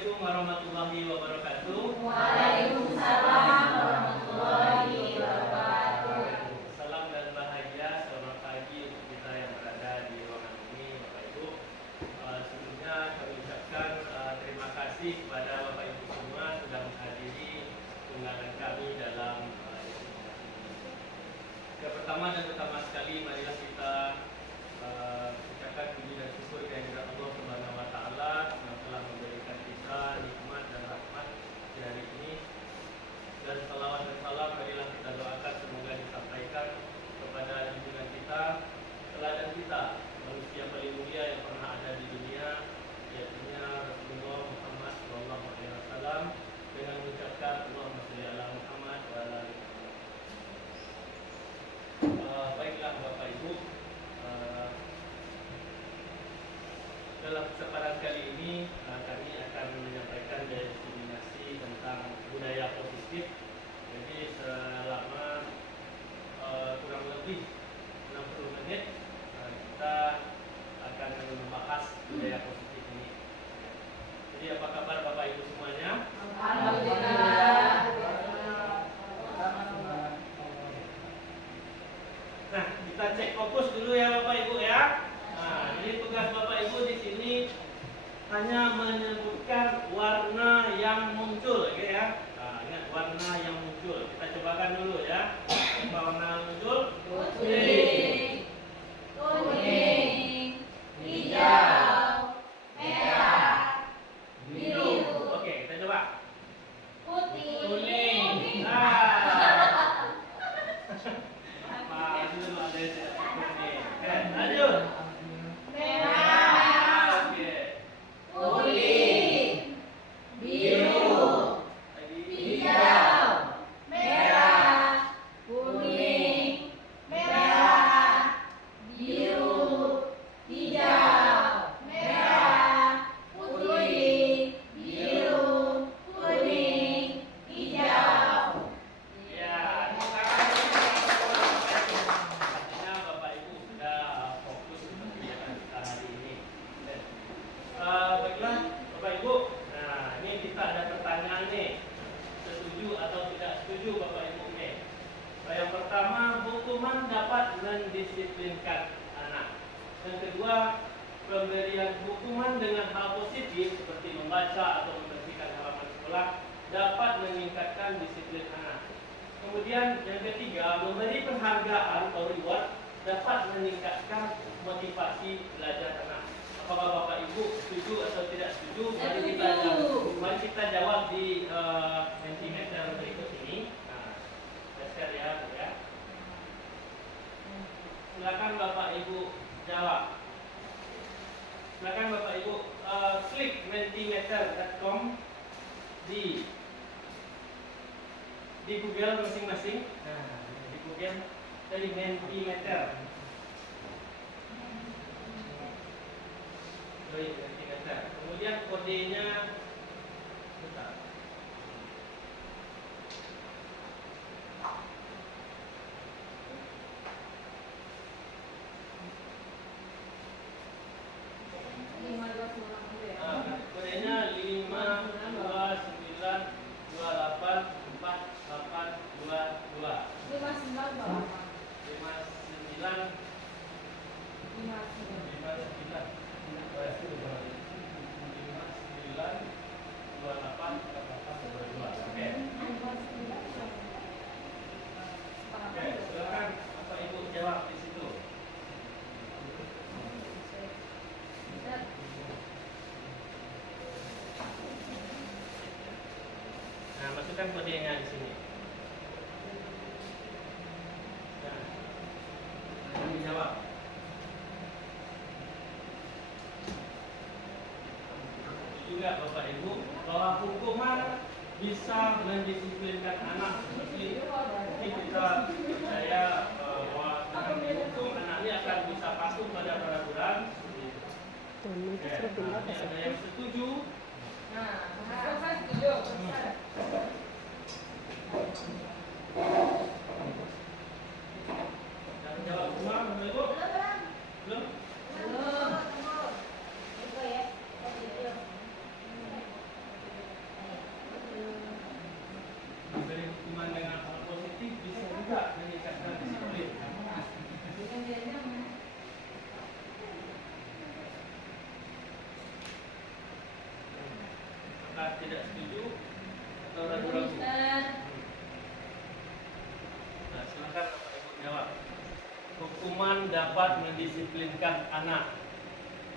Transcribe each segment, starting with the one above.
Assalamualaikum warahmatullahi wabarakatuh. Waalaikumsalam warahmatullahi wabarakatuh. Salam dan bahagia, selamat pagi untuk kita yang berada di ruangan ini, Bapak Ibu. Sebelumnya kami ucapkan terima kasih kepada Bapak Ibu semua sudah menghadiri undangan kami dalam yang pertama dan utama sekali, marilah kita ucapkan puji dan syukur kehadirat Allah Subhanahu wa taala yang telah memberikan kita nikmat dan rahmat di hari ini. Dan salawat dan salam marilah kita doakan semoga disampaikan kepada junjungan kita, teladan kita, manusia paling mulia yang pernah ada di dunia, yaitu Rasulullah Muhammad SAW, dengan mengucapkan Allahumma shalli ala Muhammad wa ala ali Muhammad. Baiklah Bapak Ibu, dalam kesempatan kali ini kami akan menyampaikan diseminasi tentang budaya positif. Jadi selama kurang lebih 60 menit kita akan membahas budaya positif ini. Jadi apa kabar Bapak Ibu semuanya? Alhamdulillah. Nah, kita cek fokus dulu ya Bapak Ibu ya. Nah, jadi tugas Bapak Ibu di sini hanya menyebutkan warna yang muncul, gitu ya. Nah, ingat warna yang muncul. Kita cobakan dulu ya. Apa warna yang muncul? Putih, kuning, hijau, merah, biru. Oke, kita coba. Putih, Kuning. Dulu ada kuning. Oke, lanjut. merah, Oke. kuning, biru, hijau, merah, kuning, merah, biru, hijau, merah, putih, biru, kuning, hijau. Ya, artinya Bapak Ibu sudah fokus untuk kegiatan kita hari ini. Baiklah Bapak Ibu. Nah, ini kita ada pertanyaan nih. Setuju atau tidak setuju Bapak Ibu nih? Yang pertama, hukuman dapat mendisiplinkan anak. Yang kedua, pemberian hukuman dengan hal positif seperti membaca atau membersihkan halaman sekolah dapat meningkatkan disiplin anak. Kemudian yang ketiga, memberi penghargaan atau reward dapat meningkatkan motivasi belajar anak. Apakah Bapak Ibu setuju atau tidak setuju? Mari kita jawab di Mentimeter berikut ini. Nah, saya share ya, Bu ya. Silakan Bapak Ibu jawab. Silakan Bapak Ibu klik mentimeter.com di Google masing-masing. Nah, di Google dari Mentimeter. Mentimeter. Kemudian kodenya bentar. Kodenya 59288822. Oke. Oke, silakan Bapak Ibu jawab di situ. Nah, masukkan kodenya di sini. Nah, dijawab. Juga Bapak Ibu bahwa hukuman bisa mendisiplinkan anak, seperti kita saya bahwa dengan dihukum anak ini akan bisa patuh pada peraturan. Oke, nah, ini ada yang setuju. Saya setuju. Dan jawab semua, Bapak Ibu? Belum? juga meningkatkan disiplin. Apakah tidak setuju atau ragu-ragu? Nah, silakan Bapak Ibu jawab. Hukuman dapat mendisiplinkan anak.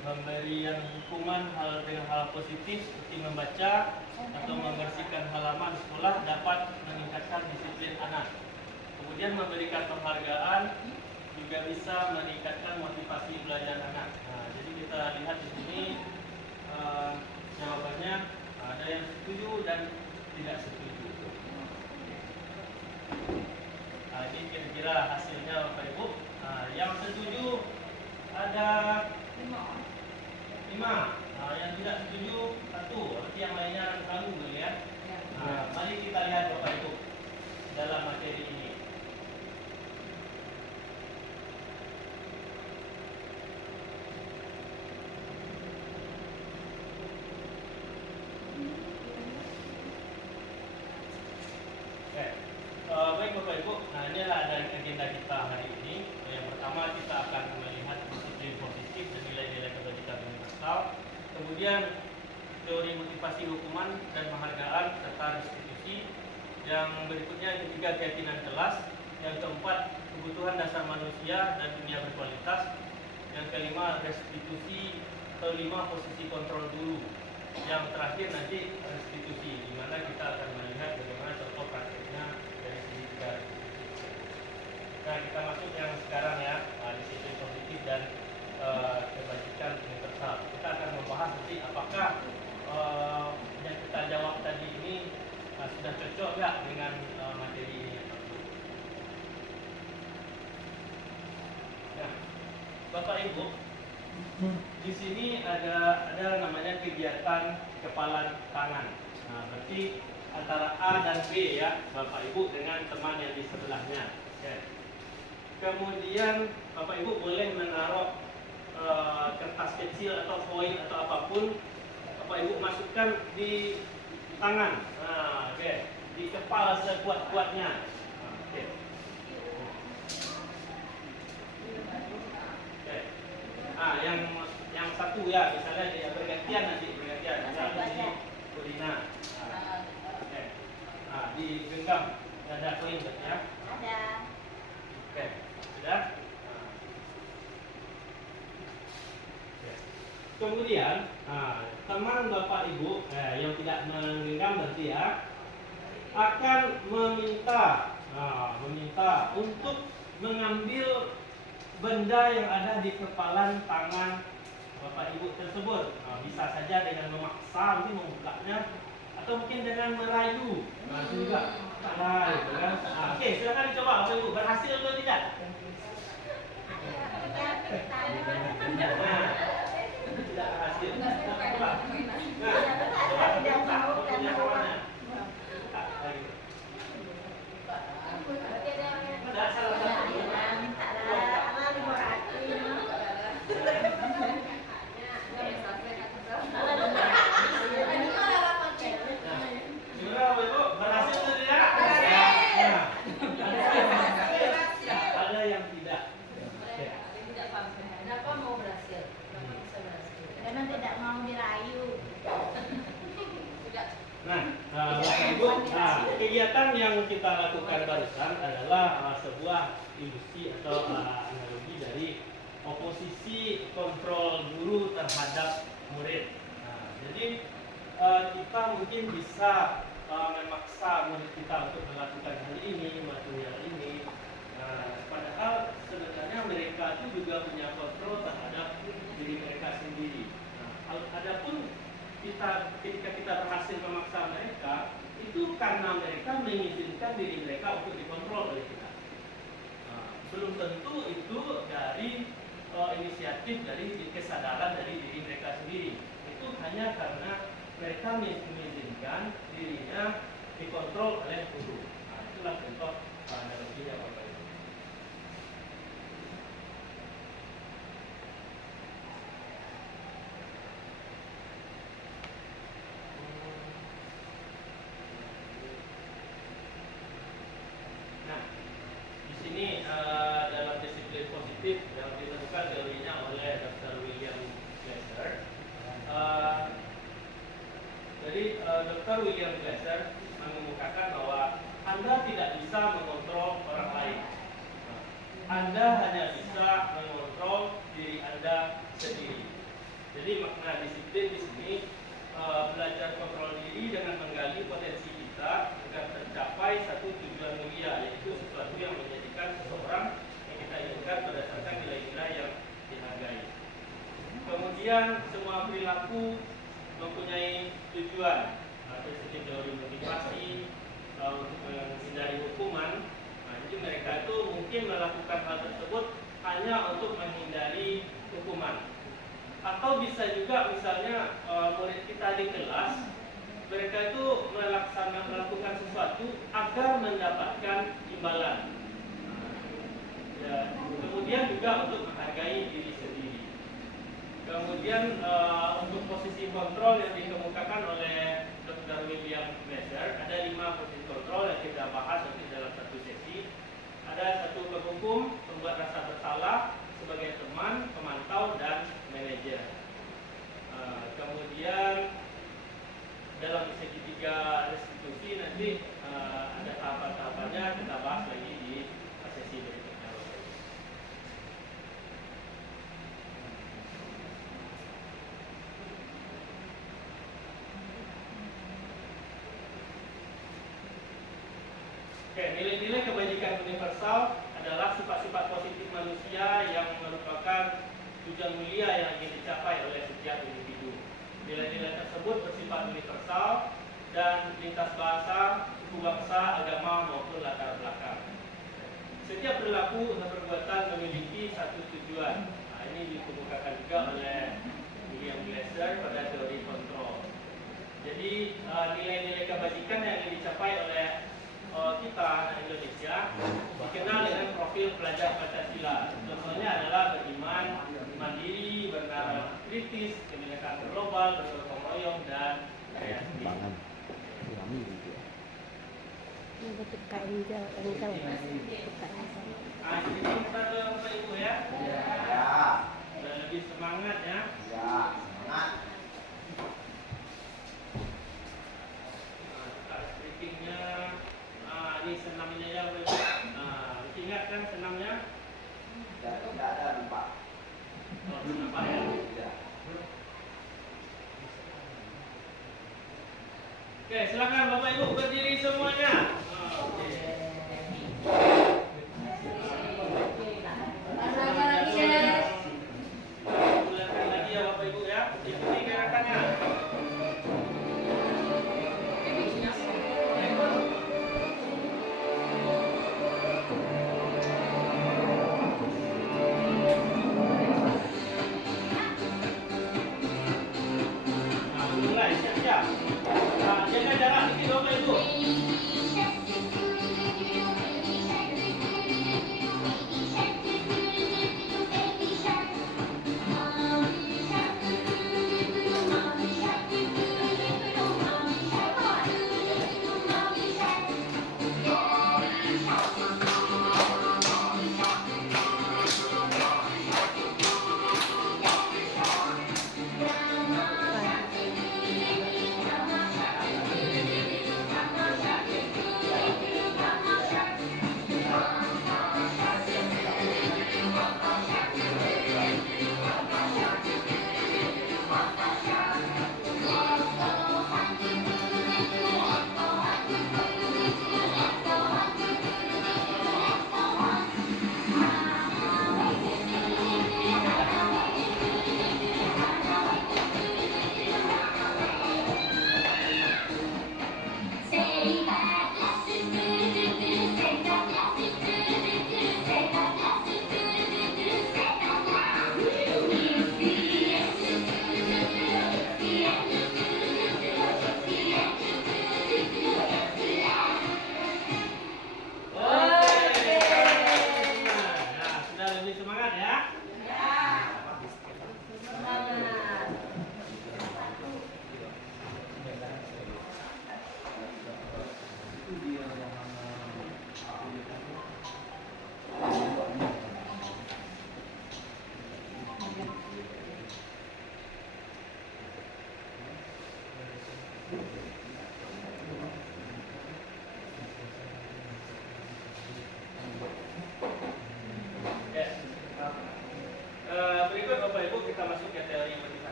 Pemberian hukuman dengan hal positif seperti membaca atau membersihkan halaman sekolah dapat meningkatkan disiplin anak. Kemudian memberikan penghargaan juga bisa meningkatkan motivasi belajar anak. Nah, jadi kita lihat di sini jawabannya ada yang setuju dan tidak setuju. Nah, ini kira-kira hasilnya Bapak Ibu. Nah, yang setuju ada 5. Nah, yang tidak setuju 1. Berarti yang lainnya ragu dulu ya. Nah, mari kita lihat Bapak Ibu dalam materi ini. Baik Bapak Ibu, nah inilah dari agenda kita hari ini. Yang pertama kita akan melihat disiplin positif dan nilai-nilai kebajikan universal. Kemudian teori motivasi hukuman dan penghargaan serta restitusi. Yang berikutnya yang ketiga keyakinan kelas. Yang keempat kebutuhan dasar manusia dan dunia berkualitas. Yang kelima restitusi. Kelima posisi kontrol guru. Yang terakhir nanti restitusi, di mana kita akan melihat bagaimana contoh prakteknya dari sini tiga. Nah, kita masuk yang sekarang ya, disiplin positif dan kebajikan universal. Kita akan membahas nanti apakah yang kita jawab tadi ini sudah cocok nggak dengan materi ini. Nah, Bapak Ibu, di sini ada namanya kegiatan kepalan tangan. Nah, berarti antara A dan B ya, Bapak Ibu dengan teman yang di sebelahnya. Oke. Kemudian Bapak Ibu boleh menaruh kertas kecil atau foil atau apapun. Bapak Ibu masukkan di tangan. Nah, oke. Di kepala sekuat-kuatnya. Nah, oke. Oke. Ah, yang satu ya, misalnya dia bergantian nanti bergantian. Misalnya ini Budina. Oke. Nah, digenggam dada koin ya. Ada. Oke, sudah. Oke. Kemudian, teman Bapak Ibu yang tidak menggenggam berarti ya akan meminta untuk mengambil benda yang ada di kepalan tangan Bapak Ibu tersebut. Nah, bisa saja dengan memaksa mungkin membukanya atau mungkin dengan merayu. Nah, itu juga salah gitu kan. Nah, oke, silakan dicoba Bapak Ibu, berhasil atau tidak? Nah, tidak berhasil. Coba. Nah, coba Tidak mau buka karena kawannya. Buka lagi. Ada salah satu. Gimana Bapak Ibu? Berhasil atau tidak? Nah, ada yang tidak. Kenapa mau berhasil? Kenapa bisa berhasil? Karena tidak mau dirayu. Nah, Bapak Ibu, kegiatan yang kita lakukan barusan adalah sebuah ilustrasi atau analogi dari oposisi kontrol guru terhadap murid. Nah, jadi kita mungkin bisa memaksa murid kita untuk melakukan hal ini, melakukan hal ini. Padahal sebenarnya mereka itu juga punya kontrol terhadap diri mereka sendiri. Nah, adapun ketika kita berhasil memaksa mereka, itu karena mereka mengizinkan diri mereka untuk dikontrol oleh kita. Belum tentu itu dari inisiatif dari kesadaran dari diri mereka sendiri. Itu hanya karena mereka mengizinkan dirinya dikontrol oleh guru. Nah, itulah contoh analoginya Bapak Ibu. Nah, positif yang ditentukan teorinya oleh Dr. William Glasser. Jadi Dr. William Glasser mengemukakan bahwa Anda tidak bisa mengontrol orang lain. Anda hanya bisa mengontrol diri Anda sendiri. Jadi makna disiplin di sini belajar kontrol diri dengan menggali potensi kita agar tercapai satu tujuan mulia, yaitu sesuatu yang menjadikan seseorang yang kita inginkan berdasarkan nilai-nilai yang dihargai. Kemudian semua perilaku mempunyai tujuan. Dari segi teori motivasi untuk menghindari hukuman. Jadi mereka itu mungkin melakukan hal tersebut hanya untuk menghindari hukuman. Atau bisa juga misalnya murid kita di kelas, mereka itu melakukan sesuatu agar mendapatkan imbalan. Ya, kemudian juga untuk menghargai diri sendiri. Kemudian untuk posisi kontrol yang dikemukakan oleh Dr. William Glasser, ada 5 posisi kontrol yang kita bahas nanti dalam satu sesi. Ada satu penghukum, pembuat rasa bersalah, sebagai teman, pemantau, dan manajer. Kemudian dalam segitiga restitusi nanti ada tahapan-tahapannya, kita bahas lagi di sesi berikutnya. Oke, nilai-nilai kebajikan universal adalah sifat-sifat positif manusia yang merupakan tujuan mulia yang ingin dicapai oleh setiap individu. Nilai-nilai tersebut bersifat universal dan lintas bahasa, suku bangsa, agama maupun latar belakang. Setiap perilaku dan perbuatan memiliki satu tujuan. Nah, ini dikemukakan juga oleh William Glasser pada teori kontrol. Jadi nilai-nilai kebajikan yang ingin dicapai oleh kita anak Indonesia dikenal dengan profil pelajar Pancasila. Contohnya adalah beriman, mandiri, bernegara kritis, kebinekaan global, bergotong royong, dan karya seni. Jadi kita ke Bapak Ibu ya. Sudah lebih semangat ya. Semangat. Speakingnya, ini senamnya ya, Bapak Ibu. Masih ingat kan senamnya? Tidak ada Pak. Oh, senam Pak ya. Tidak. Oke, silakan Bapak Ibu berdiri semuanya. Ulangi lagi ya Bapak Ibu ya. Ikuti gerakannya. Nah, mulai siap-siap. Nah, jaga jarak dikit Bapak Ibu.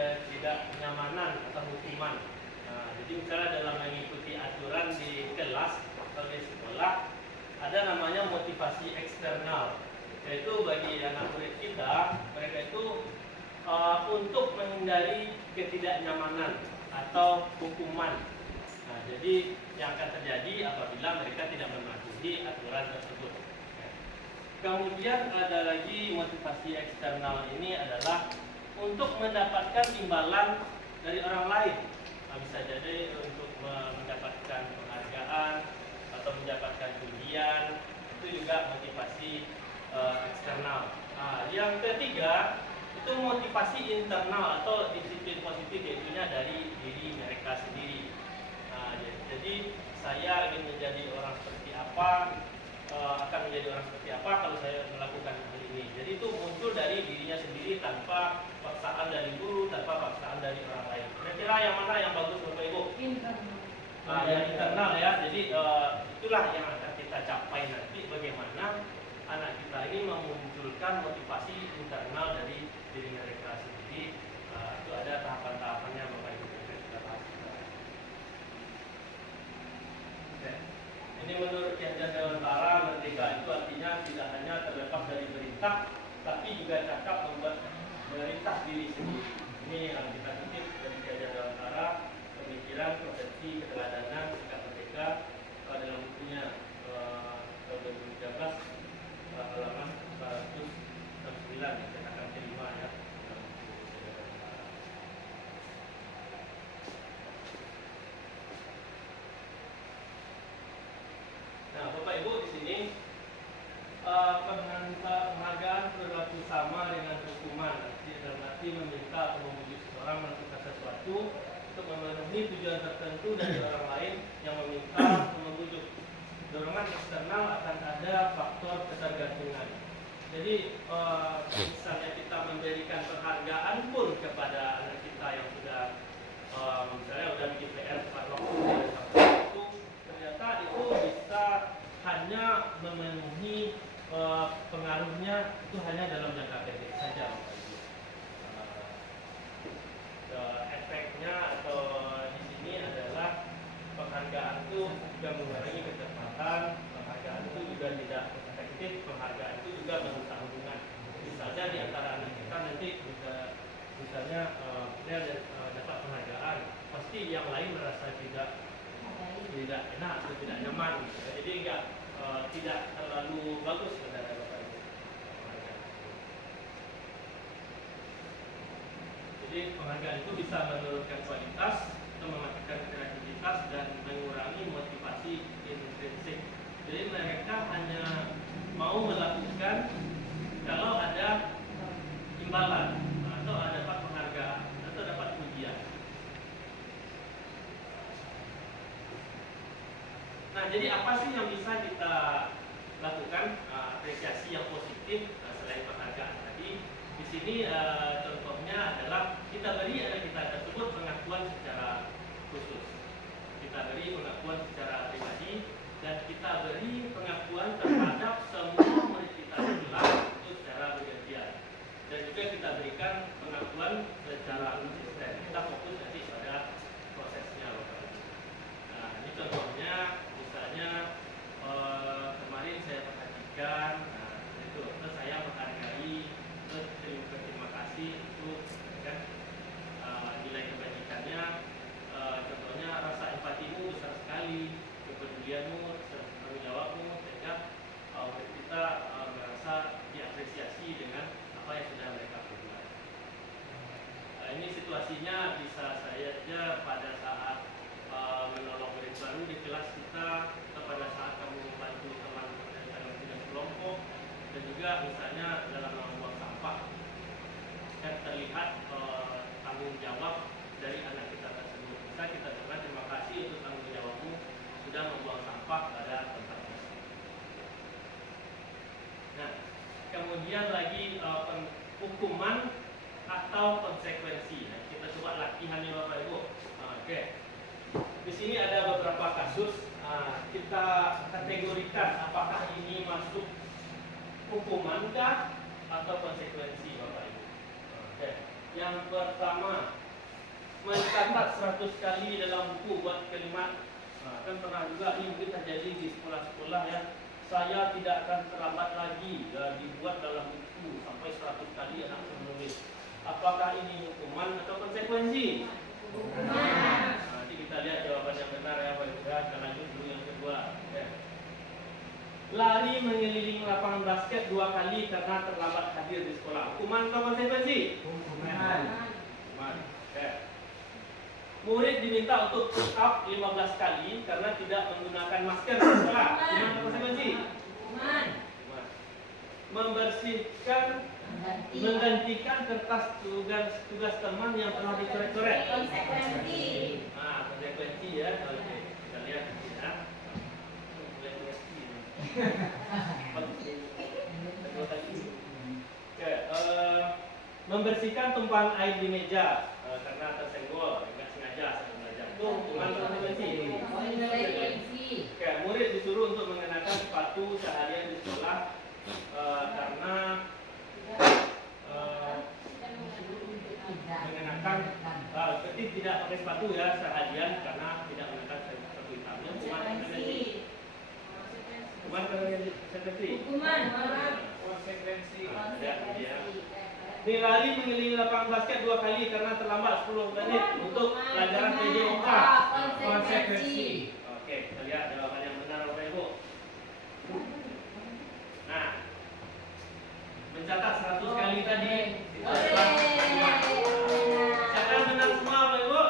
ketidaknyamanan atau hukuman. Jadi misalnya dalam mengikuti aturan di kelas atau di sekolah ada namanya motivasi eksternal, yaitu bagi anak murid kita, mereka itu untuk menghindari ketidaknyamanan atau hukuman. Nah, jadi yang akan terjadi apabila mereka tidak mematuhi aturan tersebut. Kemudian ada lagi motivasi eksternal ini adalah untuk mendapatkan imbalan dari orang lain. Nah, bisa jadi untuk mendapatkan penghargaan atau mendapatkan pujian, itu juga motivasi eksternal. Nah, yang ketiga itu motivasi internal atau disiplin positif, yaitu dari diri mereka sendiri. Nah, jadi saya ingin menjadi orang seperti apa, akan menjadi orang seperti apa kalau saya melakukan hal ini. Jadi itu muncul dari dirinya sendiri tanpa paksaan dari guru, tanpa paksaan dari orang lain. Kira-kira yang mana yang bagus Bapak Ibu? Internal. Yang internal ya. Jadi itulah yang akan kita capai nanti, bagaimana anak kita ini memunculkan motivasi internal dari diri mereka sendiri. Itu ada tahapan-tahapannya Bapak Ibu yang kita bahas. Oke. Ini menurut Kiajar Dewantara, merdeka itu artinya tidak hanya terlepas dari perintah, tapi juga cakap membuat merintah diri sendiri. Ini yang kita kutip dari Kiajar Dewantara, pemikiran, konsepsi, keteladanan, sikap merdeka, dalam bukunya tahun 2013, halaman 169, yang cetakan kelima ya. Nah, Bapak Ibu di sini penghargaan berlaku sama dengan hukuman. Dalam arti meminta atau membujuk seseorang melakukan sesuatu untuk memenuhi tujuan tertentu dari orang lain yang meminta atau membujuk. Dorongan eksternal akan ada faktor ketergantungan. Jadi misalnya kita memberikan penghargaan pun kepada anak kita yang sudah misalnya sudah bikin PR tepat waktu itu, ternyata itu bisa hanya memenuhi pengaruhnya itu hanya dalam jangka pendek saja, Bapak Ibu. Efeknya atau di sini adalah penghargaan itu juga mengurangi kecepatan, penghargaan itu juga tidak efektif, penghargaan itu juga merusak hubungan. Misalnya di antara anak kita nanti misalnya dia dapat penghargaan, pasti yang lain merasa tidak enak atau tidak nyaman. Jadi tidak terlalu bagus sebenarnya Bapak Ibu. Jadi penghargaan itu bisa menurunkan kualitas, atau mematikan kreativitas dan mengurangi motivasi intrinsik. Jadi mereka hanya mau melakukan kalau ada imbalan atau ada dapat penghargaan atau dapat pujian. Nah, jadi apa sih yang bisa kita lakukan apresiasi yang positif selain penghargaan tadi? Di sini contohnya adalah kita beri anak kita tersebut pengakuan secara khusus, kita beri pengakuan secara pribadi, dan kita beri pengakuan terhadap semua murid kita di kelas itu secara bergantian. Dan juga kita berikan pengakuan secara konsisten. Kita fokus nanti pada prosesnya, Bapak Ibu. Nah, ini contohnya. Misalnya kemarin saya perhatikan, itu terus saya menghargai, terus terima kasih itu kan nilai kebajikannya. Contohnya rasa empatimu besar sekali, kepedulianmu, tanggung jawabmu, sehingga kita merasa diapresiasi dengan apa yang sudah mereka perbuat. Ini situasinya bisa saja pada saat menolong murid baru di kelas kita, atau pada saat kamu membantu teman dalam bidang kelompok, dan juga misalnya dalam membuang sampah, dan terlihat tanggung jawab dari anak kita tersebut. Bisa kita katakan terima kasih untuk tanggung jawabmu sudah membuang sampah pada tempatnya. Nah, kemudian lagi hukuman atau konsekuensi. Nah, kita coba latihannya Bapak Ibu. Oke. Di sini ada beberapa kasus, kita kategorikan apakah ini masuk hukuman kah atau konsekuensi Bapak Ibu. Oke. Yang pertama, mencatat 100 kali dalam buku buat kalimat. Kan pernah juga ini mungkin terjadi di sekolah-sekolah ya. Saya tidak akan terlambat lagi, dibuat dalam buku sampai 100 kali anak menulis. Apakah ini hukuman atau konsekuensi? Hukuman. Nanti kita lihat jawaban yang benar ya Pak Ibu. Kita lanjut dulu yang kedua. Ya. Lari mengelilingi lapangan basket 2 kali karena terlambat hadir di sekolah. Hukuman atau konsekuensi? Hukuman. Hukuman. Ya. Murid diminta untuk push up 15 kali karena tidak menggunakan masker di sekolah. Hukuman atau konsekuensi? Hukuman. Hukuman. Membersihkan, menggantikan kertas tugas teman yang telah dicoret-coret. Konsekuensi. Konsekuensi ya. Oke, kita lihat ya. Oke, membersihkan tumpahan air di meja karena tersenggol, nggak sengaja saat belajar. Itu hukuman atau konsekuensi? Konsekuensi. Oke, murid disuruh untuk mengenakan sepatu seharian di sekolah karena mengenakan berarti tidak pakai sepatu ya seharian karena tidak mengenakan sepatu hitam. Hukuman atau konsekuensi? Hukuman atau konsekuensi? Hukuman. Konsekuensi. Ini lari mengelilingi lapangan basket 2 kali karena terlambat 10 menit untuk pelajaran PJOK. Konsekuensi. Oke, kita lihat jawaban yang benar Bapak Ibu. Nah, mencatat 100 kali tadi itu adalah hukuman. Siapa yang benar semua Bapak Ibu?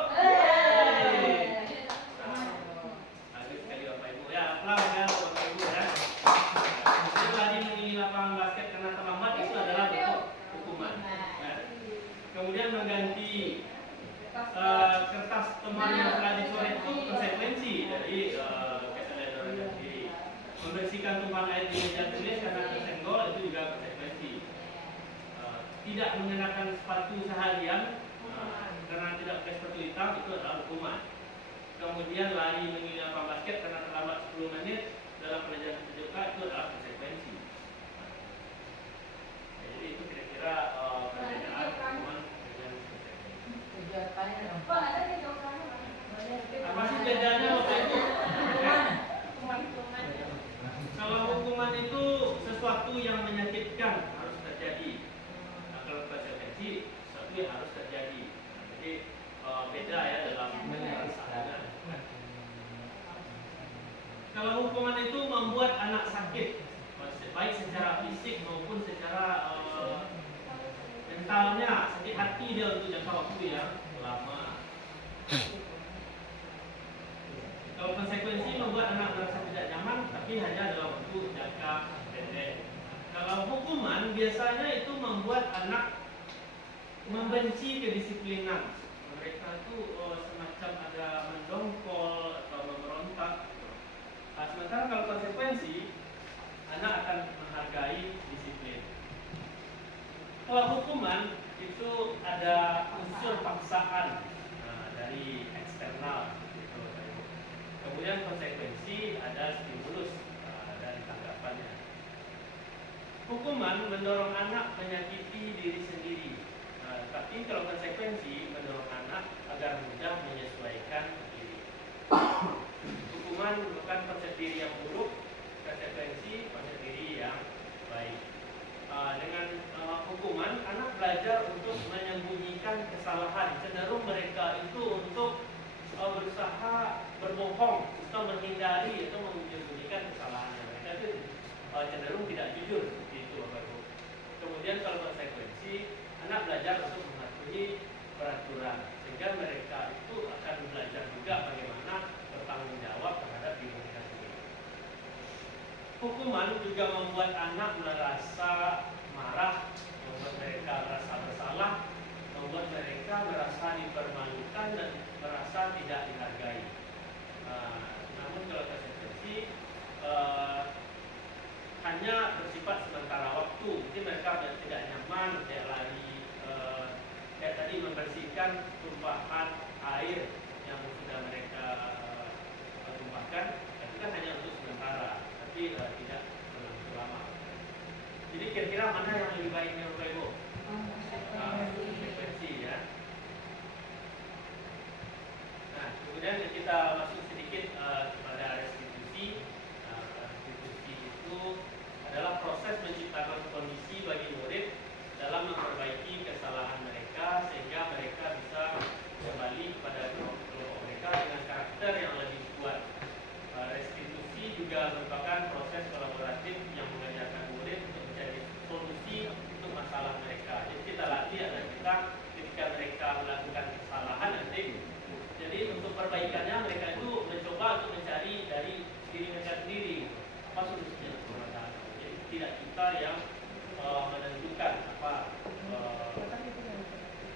Bagus sekali Bapak Ibu. Ya, aplaus ya Bapak Ibu ya. Ini lari mengelilingi lapangan basket karena terlambat itu adalah bentuk hukuman. Ya. Kemudian mengganti kertas teman yang telah dicoret itu konsekuensi dari kesalahan ganti. Membersihkan tumpahan air di meja tulis karena tersenggol itu juga konsekuensi. Tidak mengenakan sepatu seharian karena tidak pakai sepatu hitam itu adalah hukuman. Kemudian lari mengelilingi lapangan basket karena terlambat 10 menit dalam pelajaran PJOK itu adalah konsekuensi. Jadi itu kira-kira perbedaan hukuman dengan konsekuensi. Apa sih bedanya Bapak Ibu? Kalau hukuman itu sesuatu yang menyakitkan harus terjadi. Nah, kalau konsekuensi sesuatu yang harus terjadi. Jadi beda ya dalam perasaan. Kalau hukuman itu membuat anak sakit, baik secara fisik maupun secara mentalnya, sakit hati dia untuk jangka waktu yang lama. Kalau konsekuensi membuat anak merasa tidak nyaman, tapi hanya dalam waktu jangka pendek. Kalau hukuman biasanya itu membuat anak membenci kedisiplinan. Mereka itu semacam ada mendongkol atau memberontak. Sementara kalau konsekuensi, anak akan menghargai disiplin. Kalau hukuman itu ada unsur paksaan dari eksternal. Kemudian konsekuensi ada stimulus dari tanggapannya. Hukuman mendorong anak menyakiti diri sendiri, tapi kalau konsekuensi mendorong anak agar mudah menyesuaikan diri. Hukuman merupakan konsep diri yang buruk, konsekuensi konsep diri yang baik. Dengan hukuman, anak belajar untuk menyembunyikan kesalahan. Cenderung mereka itu untuk berusaha berbohong atau menghindari atau menyembunyikan kesalahannya. Mereka itu cenderung tidak jujur seperti itu Bapak Ibu. Kemudian kalau konsekuensi, anak belajar untuk mematuhi peraturan sehingga mereka itu akan belajar juga bagaimana bertanggung jawab terhadap diri mereka sendiri. Hukuman juga membuat anak merasa marah, membuat mereka merasa bersalah, membuat mereka merasa dipermalukan dan merasa tidak dihargai. Namun kalau konsekuensi hanya bersifat sementara waktu, mungkin mereka tidak nyaman, kayak lari, kayak tadi membersihkan tumpahan air yang sudah mereka tumpahkan, itu kan hanya untuk sementara, tapi tidak berlangsung lama. Jadi kira-kira mana yang lebih baiknya Bapak Ibu? Konsekuensi. kemudian kita masuk sedikit kepada restitusi. Restitusi itu adalah proses menciptakan kondisi bagi murid dalam memperbaiki kesalahan mereka sehingga mereka bisa kembali kepada kelompok mereka dengan karakter yang lebih kuat. Restitusi juga merupakan proses kolaboratif yang mengajarkan murid untuk mencari solusi untuk masalah mereka. Jadi kita latih agar kita ketika mereka melakukan kesalahan nanti, jadi untuk perbaikannya mereka itu mencoba untuk mencari dari diri mereka sendiri apa solusinya untuk masalah. Jadi tidak kita yang menentukan apa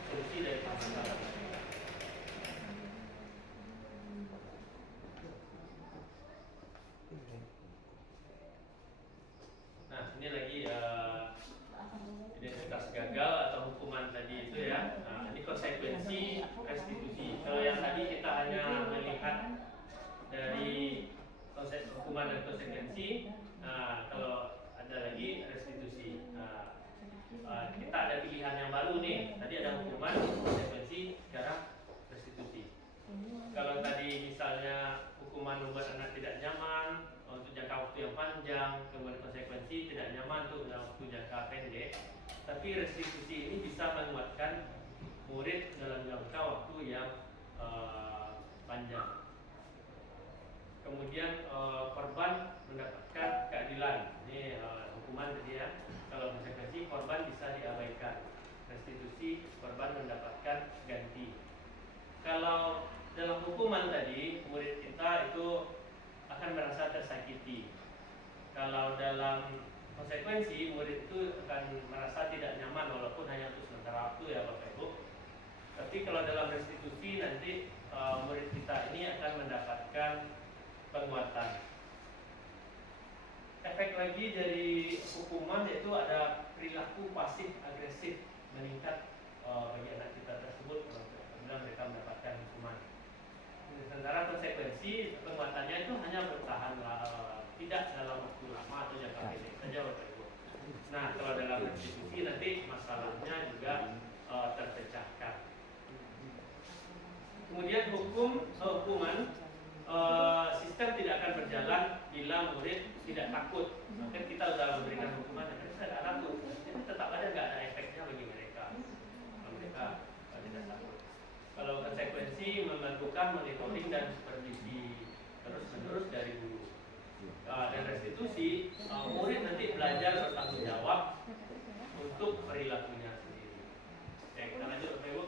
solusi dari masalah. Nah, ini lagi identitas gagal atau hukuman tadi itu ya. Nah, ini konsekuensi restitusi. Kalau yang tadi kita hanya melihat dari konsep hukuman dan konsekuensi. Nah, kalau ada lagi restitusi. Nah, kita ada pilihan yang baru nih. Tadi ada hukuman, konsekuensi, sekarang restitusi. Kalau tadi misalnya hukuman membuat anak tidak nyaman untuk jangka waktu yang panjang, kemudian konsekuensi tidak nyaman untuk waktu jangka pendek, tapi restitusi ini bisa menguatkan murid dalam jangka waktu yang panjang. Kemudian korban mendapatkan keadilan. Ini hukuman tadi ya. Kalau konsekuensi korban bisa diabaikan. Restitusi korban mendapatkan ganti. Kalau dalam hukuman tadi murid kita itu akan merasa tersakiti. Kalau dalam konsekuensi murid itu akan merasa tidak nyaman walaupun hanya untuk sementara waktu ya Bapak Ibu. Tapi kalau dalam restitusi nanti murid kita ini akan mendapatkan penguatan. Efek lagi dari hukuman yaitu ada perilaku pasif agresif meningkat bagi anak kita tersebut apabila mereka mendapatkan hukuman. Sementara konsekuensi penguatannya itu hanya bertahan tidak dalam waktu lama atau jangka pendek saja Bapak Ibu. Nah, kalau dalam restitusi nanti masalahnya juga terpecahkan. Kemudian hukuman sistem tidak akan berjalan bila murid tidak takut. Maka kita sudah memberikan hukuman, tapi saya tidak takut. Jadi tetap ada nggak ada efeknya bagi mereka. Kalau mereka tidak takut. Kalau konsekuensi melakukan monitoring dan supervisi terus-menerus dari guru. Dan restitusi, murid nanti belajar bertanggung jawab untuk perilakunya sendiri. Oke, kita lanjut Bapak Ibu.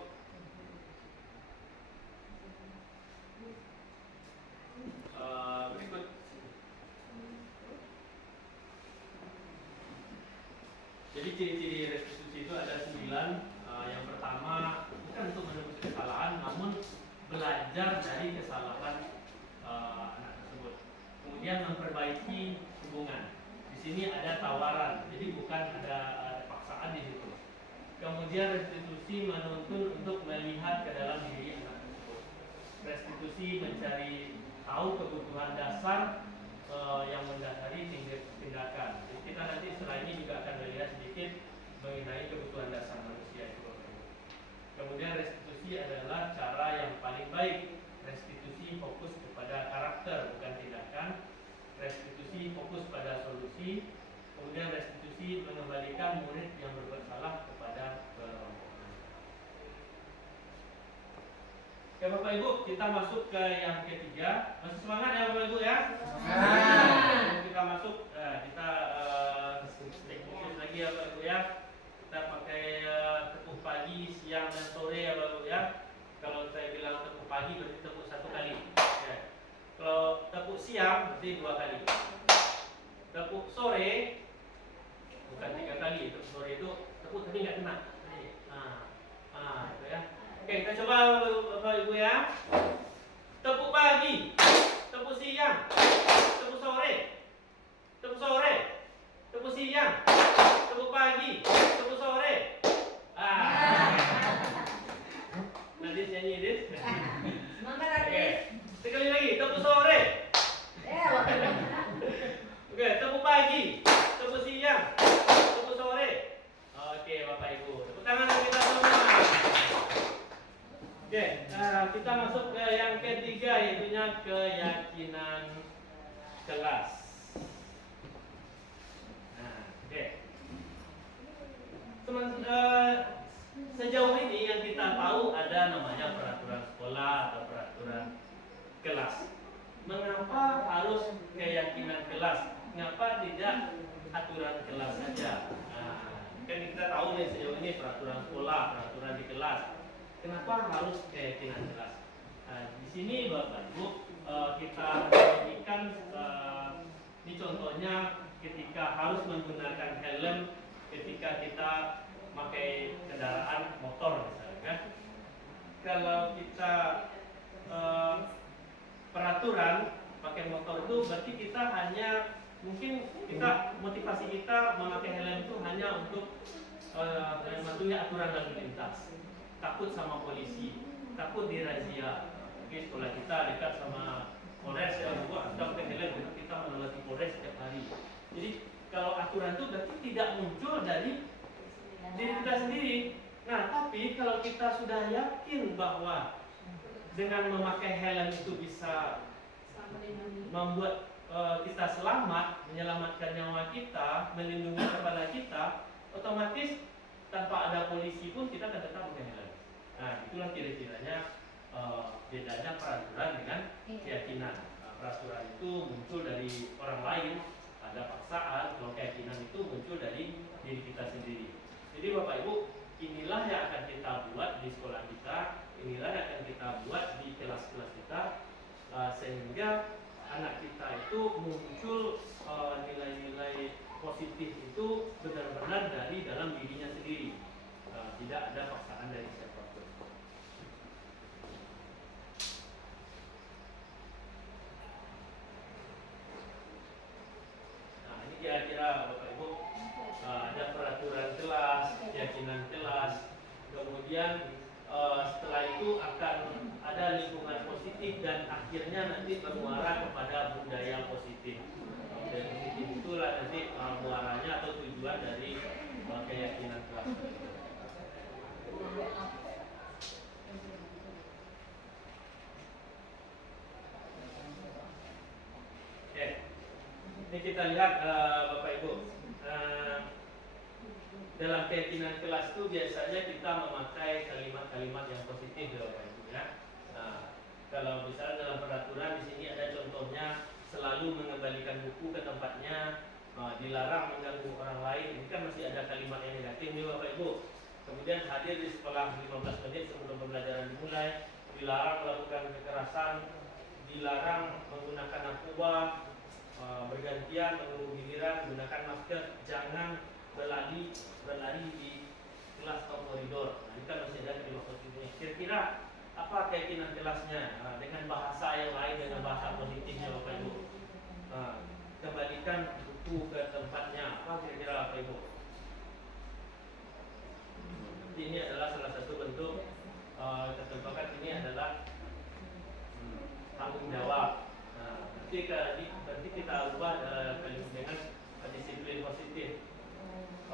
Berikut. Jadi ciri-ciri restitusi itu ada 9. Yang pertama bukan untuk menebus kesalahan, namun belajar dari kesalahan anak tersebut. Kemudian memperbaiki hubungan. Di sini ada tawaran, jadi bukan ada paksaan di situ. Kemudian restitusi menuntun untuk melihat ke dalam diri anak tersebut. Restitusi mencari tahu kebutuhan dasar yang mendasari tindakan. Jadi kita nanti setelah ini juga akan melihat sedikit mengenai kebutuhan dasar manusia itu. Kemudian restitusi adalah cara yang paling baik. Restitusi fokus kepada karakter bukan tindakan. Restitusi fokus pada solusi. Kemudian restitusi mengembalikan murid yang berbuat salah kepada kelompoknya. Oke Bapak Ibu, kita masuk ke yang ketiga. Masih semangat ya Bapak Ibu ya? Semangat. Kita masuk, kita fokus lagi ya Bapak Ibu ya. Kita pakai tepuk pagi, siang dan sore ya Bapak Ibu ya. Kalau saya bilang tepuk pagi berarti tepuk 1 kali. Ya. Kalau tepuk siang berarti 2 kali. Tepuk sore bukan 3 kali. Tepuk sore itu tepuk tapi nggak kena. Itu ya. Oke, kita coba Bapak Ibu ya. Tepuk pagi, tepuk siang, tepuk sore, tepuk sore, tepuk siang, tepuk pagi, tepuk sore. Nanti nyanyi Dit. Semangat Adit. Oke, sekali lagi tepuk sore. Oke, tepuk pagi, tepuk siang, tepuk sore. Oke, Bapak Ibu, tepuk tangan untuk kita semua. Oke, kita masuk ke yang ketiga, yaitunya keyakinan kelas. Nah, oke. Sejauh ini yang kita tahu ada namanya peraturan sekolah atau peraturan kelas. Mengapa harus keyakinan kelas? Mengapa tidak aturan kelas saja? Nah, kan kita tahu nih sejauh ini peraturan sekolah, peraturan di kelas. Kenapa harus keyakinan kelas? Nah, di sini Bapak Ibu kita berikan ini contohnya ketika harus menggunakan helm ketika kita pakai kendaraan motor misalnya kan. Kalau kita peraturan pakai motor itu berarti kita hanya mungkin kita motivasi kita memakai helm itu hanya untuk mematuhi aturan lalu lintas, takut sama polisi, takut dirazia. Oke, sekolah kita dekat sama Polres ya, kita pakai helm kita melewati Polres setiap hari. Jadi kalau aturan itu berarti tidak muncul dari diri kita sendiri. Nah, tapi kalau kita sudah yakin bahwa dengan memakai helm itu bisa membuat kita selamat, menyelamatkan nyawa kita, melindungi kepala kita, otomatis tanpa ada polisi pun kita akan tetap pakai helm. Nah, itulah kira-kiranya bedanya peraturan dengan keyakinan. Peraturan itu muncul dari orang lain, ada paksaan. Kalau keyakinan itu muncul dari diri kita sendiri. Jadi Bapak Ibu, inilah yang akan kita buat di sekolah kita, inilah yang akan kita buat di kelas-kelas kita, sehingga anak kita itu muncul nilai-nilai positif itu benar-benar dari dalam dirinya sendiri, tidak ada paksaan dari siapapun. Nah, ini kira-kira Bapak Ibu, ada peraturan kelas, keyakinan kelas, kemudian setelah itu akan ada lingkungan positif dan akhirnya nanti bermuara kepada budaya positif. Budaya positif itulah nanti muaranya atau tujuan dari keyakinan kelas. Oke, ini kita lihat Bapak Ibu. Dalam keyakinan kelas itu biasanya kita memakai kalimat-kalimat yang positif ya Bapak Ibu ya. Nah, kalau misalnya dalam peraturan di sini ada contohnya selalu mengembalikan buku ke tempatnya, dilarang mengganggu orang lain. Ini kan masih ada kalimat yang negatif nih Bapak Ibu. Kemudian hadir di sekolah 15 menit sebelum pembelajaran dimulai, dilarang melakukan kekerasan, dilarang menggunakan narkoba, bergantian menunggu giliran, menggunakan masker, jangan berlari di kelas atau koridor. Nah, ini kan masih ada di positifnya. Kira-kira apa keyakinan kelasnya? Dengan bahasa yang lain, dengan bahasa positifnya Bapak Ibu. Kembalikan buku ke tempatnya. Apa kira-kira Bapak Ibu? Ini adalah salah satu bentuk ketembakan. Ini adalah tanggung jawab. Nah, nanti kita ubah kalimat dengan disiplin positif.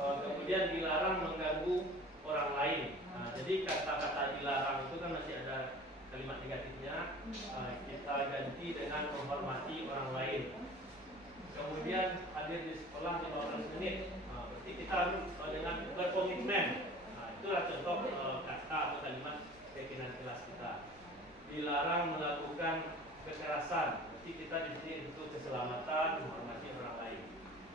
Kemudian dilarang mengganggu orang lain. Nah, jadi kata-kata dilarang itu kan masih ada kalimat negatifnya. Kita ganti dengan menghormati orang lain. Kemudian hadir di sekolah 15 menit. Berarti kita harus dengan berkomitmen. Nah, itulah contoh kata atau kalimat keyakinan kelas kita. Dilarang melakukan kekerasan. Berarti kita di sini untuk keselamatan, menghormati orang lain.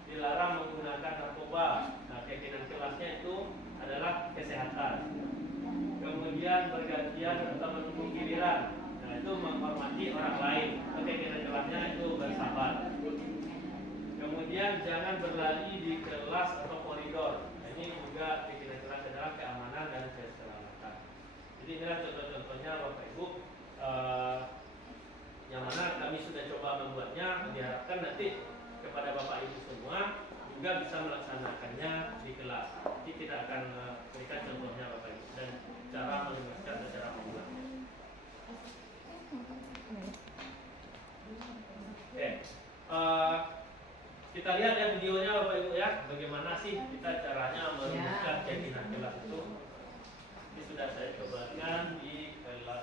Dilarang menggunakan narkoba. Nah, keyakinan kelasnya itu adalah kesehatan. Kemudian bergantian atau menunggu giliran. Nah, itu menghormati orang lain. Keyakinan kelasnya itu bersabar. Kemudian jangan berlari di kelas atau koridor. Nah, ini juga keyakinan kelas adalah keamanan dan keselamatan. Jadi inilah contoh-contohnya Bapak Ibu, yang mana kami sudah coba membuatnya. Diharapkan nanti kepada Bapak Ibu semua juga bisa melaksanakannya di kelas. Jadi kita akan berikan contohnya Bapak Ibu dan cara menjelaskan secara membuat. Oke, kita lihat ya videonya Bapak Ibu ya, bagaimana sih kita caranya merumuskan keyakinan kelas itu. Ini sudah saya cobakan di kelas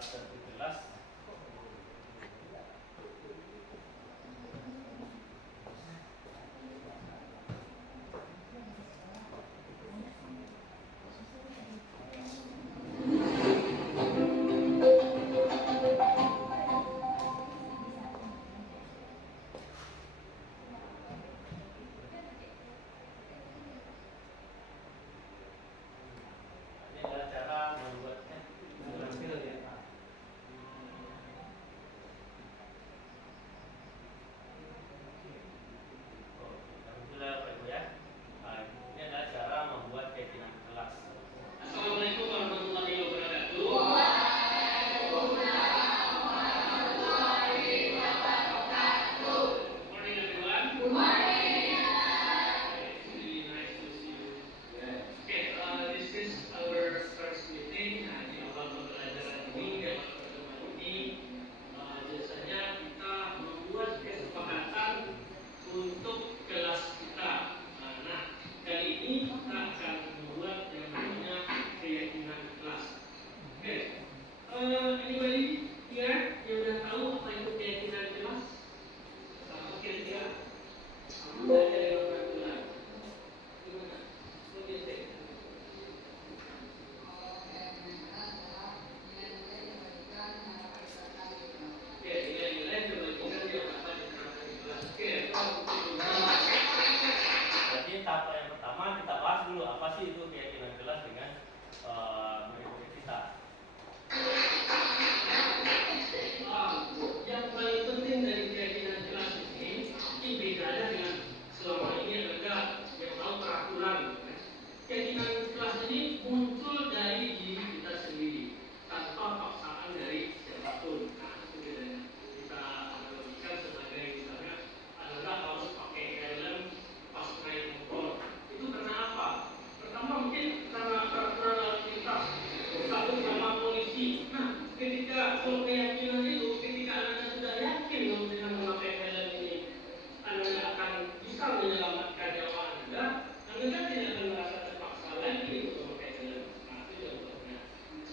kalau keyakinan itu ketika Anda sudah yakin bahwa dengan memakai helm ini Anda akan bisa menyelamatkan nyawa Anda tidak akan merasa terpaksa lagi untuk memakai helm. Nah, itu contohnya.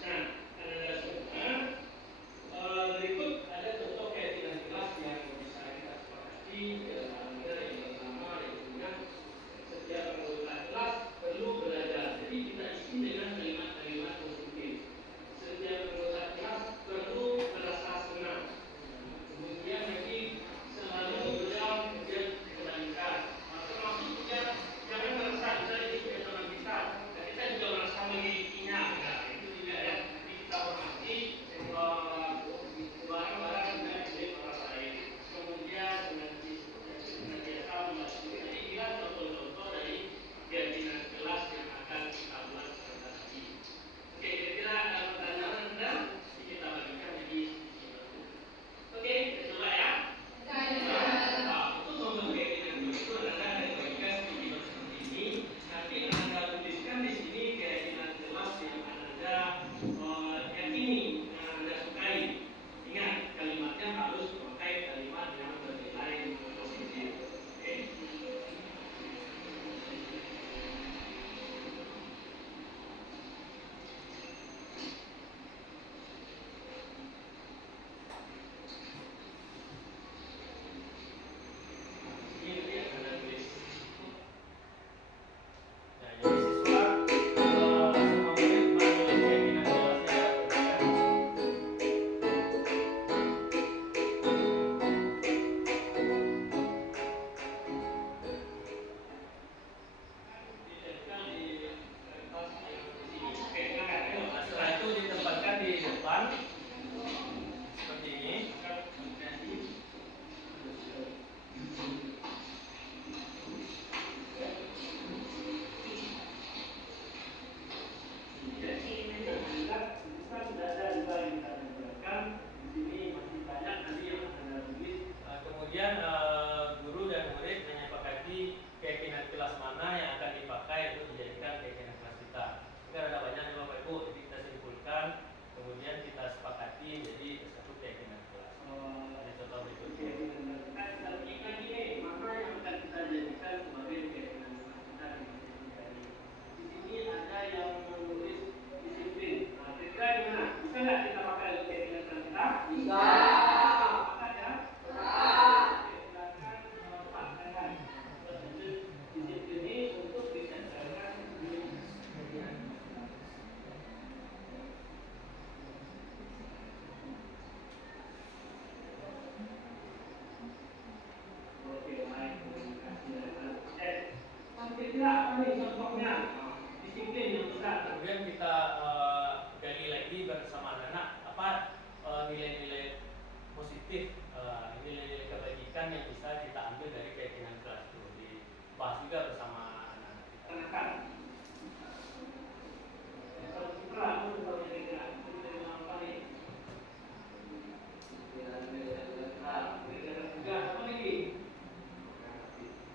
Nah, Anda semua berikut ada contoh keyakinan kelas yang bisa kita sepakati dalam Anda yang pertama yaitu setiap anggota kelas perlu belajar. Jadi kita isi dengan kalimat-kalimat positif. Setiap anggota kelas perlu merasa senang. Kemudian lagi selalu belajar kerja kebaikan. Termasuk juga jangan merasa kita ini punya teman kita. Dan kita juga merasa memilikinya. Nah, itu juga ya. Jadi kita hormati barang-barang juga milik orang lain. Kemudian senantiasa membantu. Jadi inilah contoh-contoh dari keyakinan kelas yang akan kita buat sebentar lagi. Oke, kira-kira ada pertanyaan Anda? Kita bagikan jadi sisi satu. Oke, kita coba ya. Nah, untuk membuat keyakinan itu Anda akan bagikan sisi seperti ini. Nanti Anda tuliskan di sini keyakinan kelas yang Anda yakini, yang Anda sukai. Ingat, kalimatnya harus memakai kalimat yang bernilai positif. Oke. Ini yang Anda tulis. Nah, jadi siswa semua murid menulis keyakinan kelasnya. Setelah itu ditempatkan di depan seperti ini. Kemudian guru dan murid menyepakati keyakinan kelas mana yang akan dipakai untuk dijadikan keyakinan kelas kita. Ini ada banyak nih Bapak Ibu, jadi kita simpulkan, kemudian kita sepakati jadi satu keyakinan kelas. Ada contoh berikutnya. Kita berikan ini mana yang akan kita jadikan sebagai keyakinan kelas kita. Di sini ada yang menulis disiplin. Nah, kira-kira gimana? Bisa nggak kita pakai untuk keyakinan kelas kita? Bisa. Pakai ya? Kemudian kita gali lagi bersama anak-anak apa nilai-nilai positif, nilai-nilai kebajikan yang bisa kita ambil dari keyakinan kelas itu. Dibahas juga bersama anak-anak kita.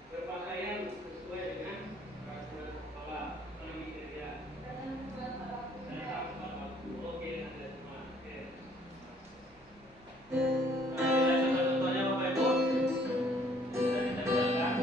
Berpakaian sesuai dengan peraturan sekolah. Lagi kerja. Oke, ada semua. Oke. Nah, contoh-contohnya Bapak Ibu. Sudah ditempelkan.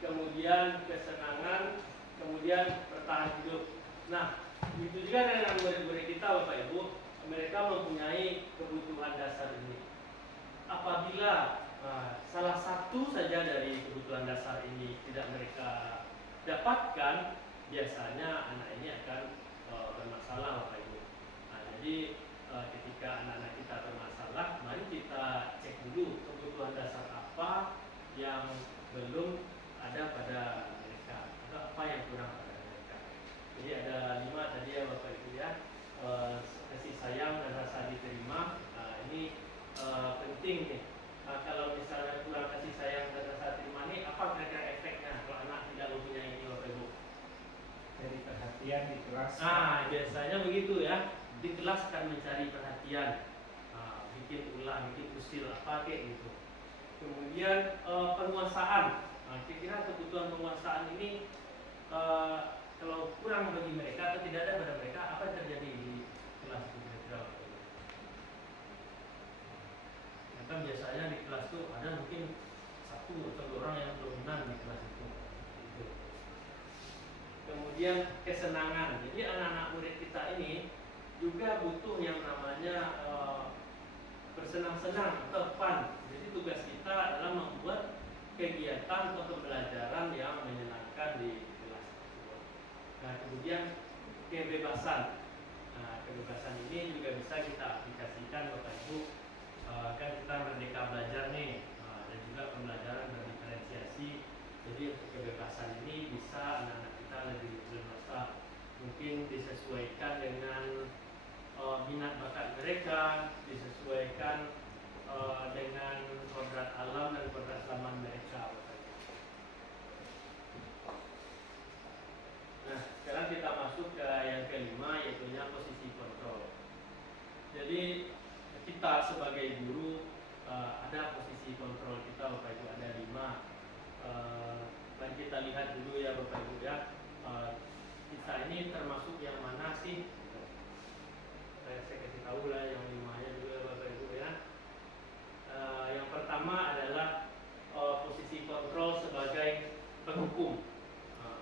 kemudian kesenangan, kemudian bertahan hidup. Nah, begitu juga dengan murid-murid kita Bapak Ibu, mereka mempunyai kebutuhan dasar ini. Apabila salah satu saja dari kebutuhan dasar ini tidak mereka dapatkan, biasanya anak ini akan bermasalah Bapak Ibu. Nah, jadi ketika anak-anak kita bermasalah, mari kita cek dulu kebutuhan dasar apa yang belum ada pada mereka, atau apa yang kurang pada mereka. Jadi ada 5 tadi ya Bapak Ibu ya, kasih sayang dan rasa diterima. Ini penting nih. Kalau misalnya kurang kasih sayang dan rasa terima ini, apa kira-kira efeknya kalau anak tidak mempunyai ini Bapak Ibu? Jadi perhatian di kelas. Biasanya begitu ya. Di kelas akan mencari perhatian, bikin ulah, bikin usil apa kayak gitu. Kemudian penguasaan. Kira-kira kebutuhan penguasaan ini kalau kurang bagi mereka atau tidak ada pada mereka, apa yang terjadi di kelas itu kira-kira? Ya kan biasanya di kelas itu ada mungkin 1 atau 2 orang yang dominan di kelas itu. Gitu. Kemudian kesenangan. Jadi anak-anak murid kita ini juga butuh yang namanya bersenang-senang atau fun. Jadi tugas kita adalah membuat kegiatan atau pembelajaran yang menyenangkan di kelas tersebut. Nah, kemudian kebebasan. Nah, kebebasan ini juga bisa kita aplikasikan Bapak Ibu. Kan kita merdeka belajar nih, dan juga pembelajaran berdiferensiasi. Jadi kebebasan ini bisa anak-anak kita lebih leluasa, mungkin disesuaikan dengan minat bakat mereka, disesuaikan dengan kodrat alam dan kodrat zaman mereka. Nah, sekarang kita masuk ke yang kelima, yaitu posisi kontrol. Jadi kita sebagai guru ada posisi kontrol kita Bapak Ibu, ada 5. Mari kita lihat dulu ya Bapak Ibu ya, kita ini termasuk yang mana sih? Saya kasih tahu lah yang 5-nya dulu ya Bapak Ibu ya. Yang pertama adalah posisi kontrol sebagai penghukum.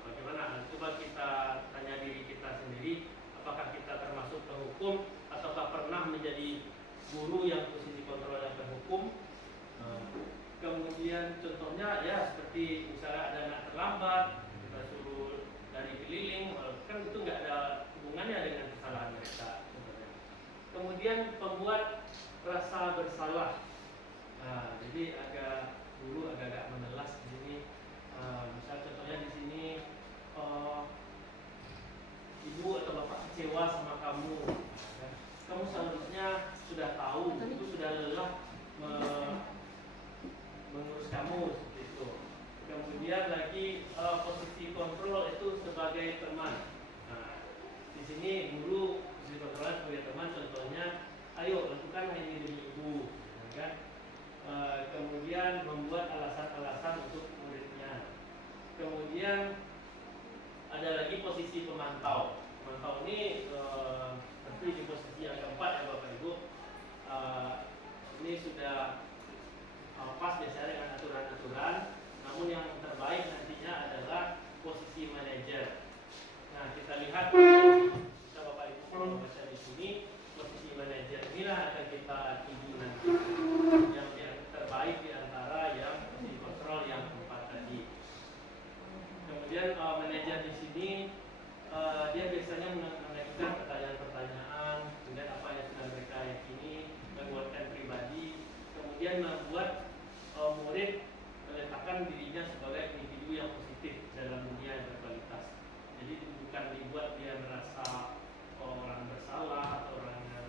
Bagaimana? Coba kita tanya diri kita sendiri, apakah kita termasuk penghukum ataukah pernah menjadi guru yang posisi kontrol dan penghukum? Kemudian contohnya ya seperti misalnya ada anak terlambat, kita suruh dari keliling, kan itu nggak ada hubungannya dengan kesalahan mereka. Kemudian pembuat rasa bersalah. Nah, jadi guru agak menelas di sini. Misal contohnya di sini, ibu atau bapak kecewa sama kamu. Kamu seharusnya sudah tahu, itu sudah lelah mengurus kamu seperti itu. Kemudian lagi posisi kontrol itu sebagai teman. Nah, di sini guru posisi kontrol sebagai teman, contohnya, ayo lakukan ini demi ibu, kan? Kemudian membuat alasan-alasan untuk muridnya. Kemudian ada lagi posisi pemantau. Pemantau ini seperti di posisi yang keempat ya Bapak Ibu. Ini sudah pas biasanya dengan aturan-aturan. Namun yang terbaik nantinya adalah posisi manajer. Nah, kita lihat kita Bapak Ibu kalau baca di sini, posisi manajer inilah akan kita tuju nanti. Yang terbaik di antara yang posisi kontrol yang 4 tadi. Kemudian manajer di sini dia biasanya mengajukan pertanyaan-pertanyaan, kemudian apa yang sudah mereka yakini, menguatkan pribadi, kemudian membuat murid meletakkan dirinya sebagai individu yang positif dalam dunia yang berkualitas. Jadi bukan dibuat dia merasa orang bersalah atau orang yang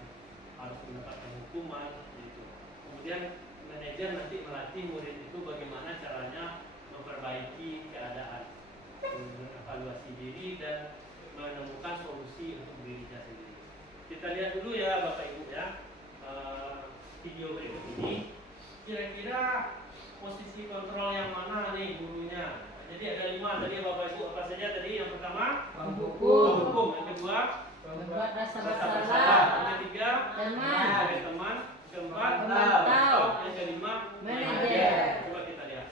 harus mendapatkan hukuman gitu. Kemudian manajer nanti melatih murid itu bagaimana caranya memperbaiki keadaan, mengevaluasi diri dan menemukan solusi untuk dirinya sendiri. Kita lihat dulu ya Bapak Ibu ya, video berikut ini. Kira-kira posisi kontrol yang mana nih gurunya? Jadi ada 5 tadi ya Bapak Ibu. Apa saja tadi? Yang pertama penghukum, yang kedua Membuat rasa bersalah, bersalah. yang ketiga Teman. sebagai teman, keempat Memantau. yang kelima Manajer. Coba kita lihat.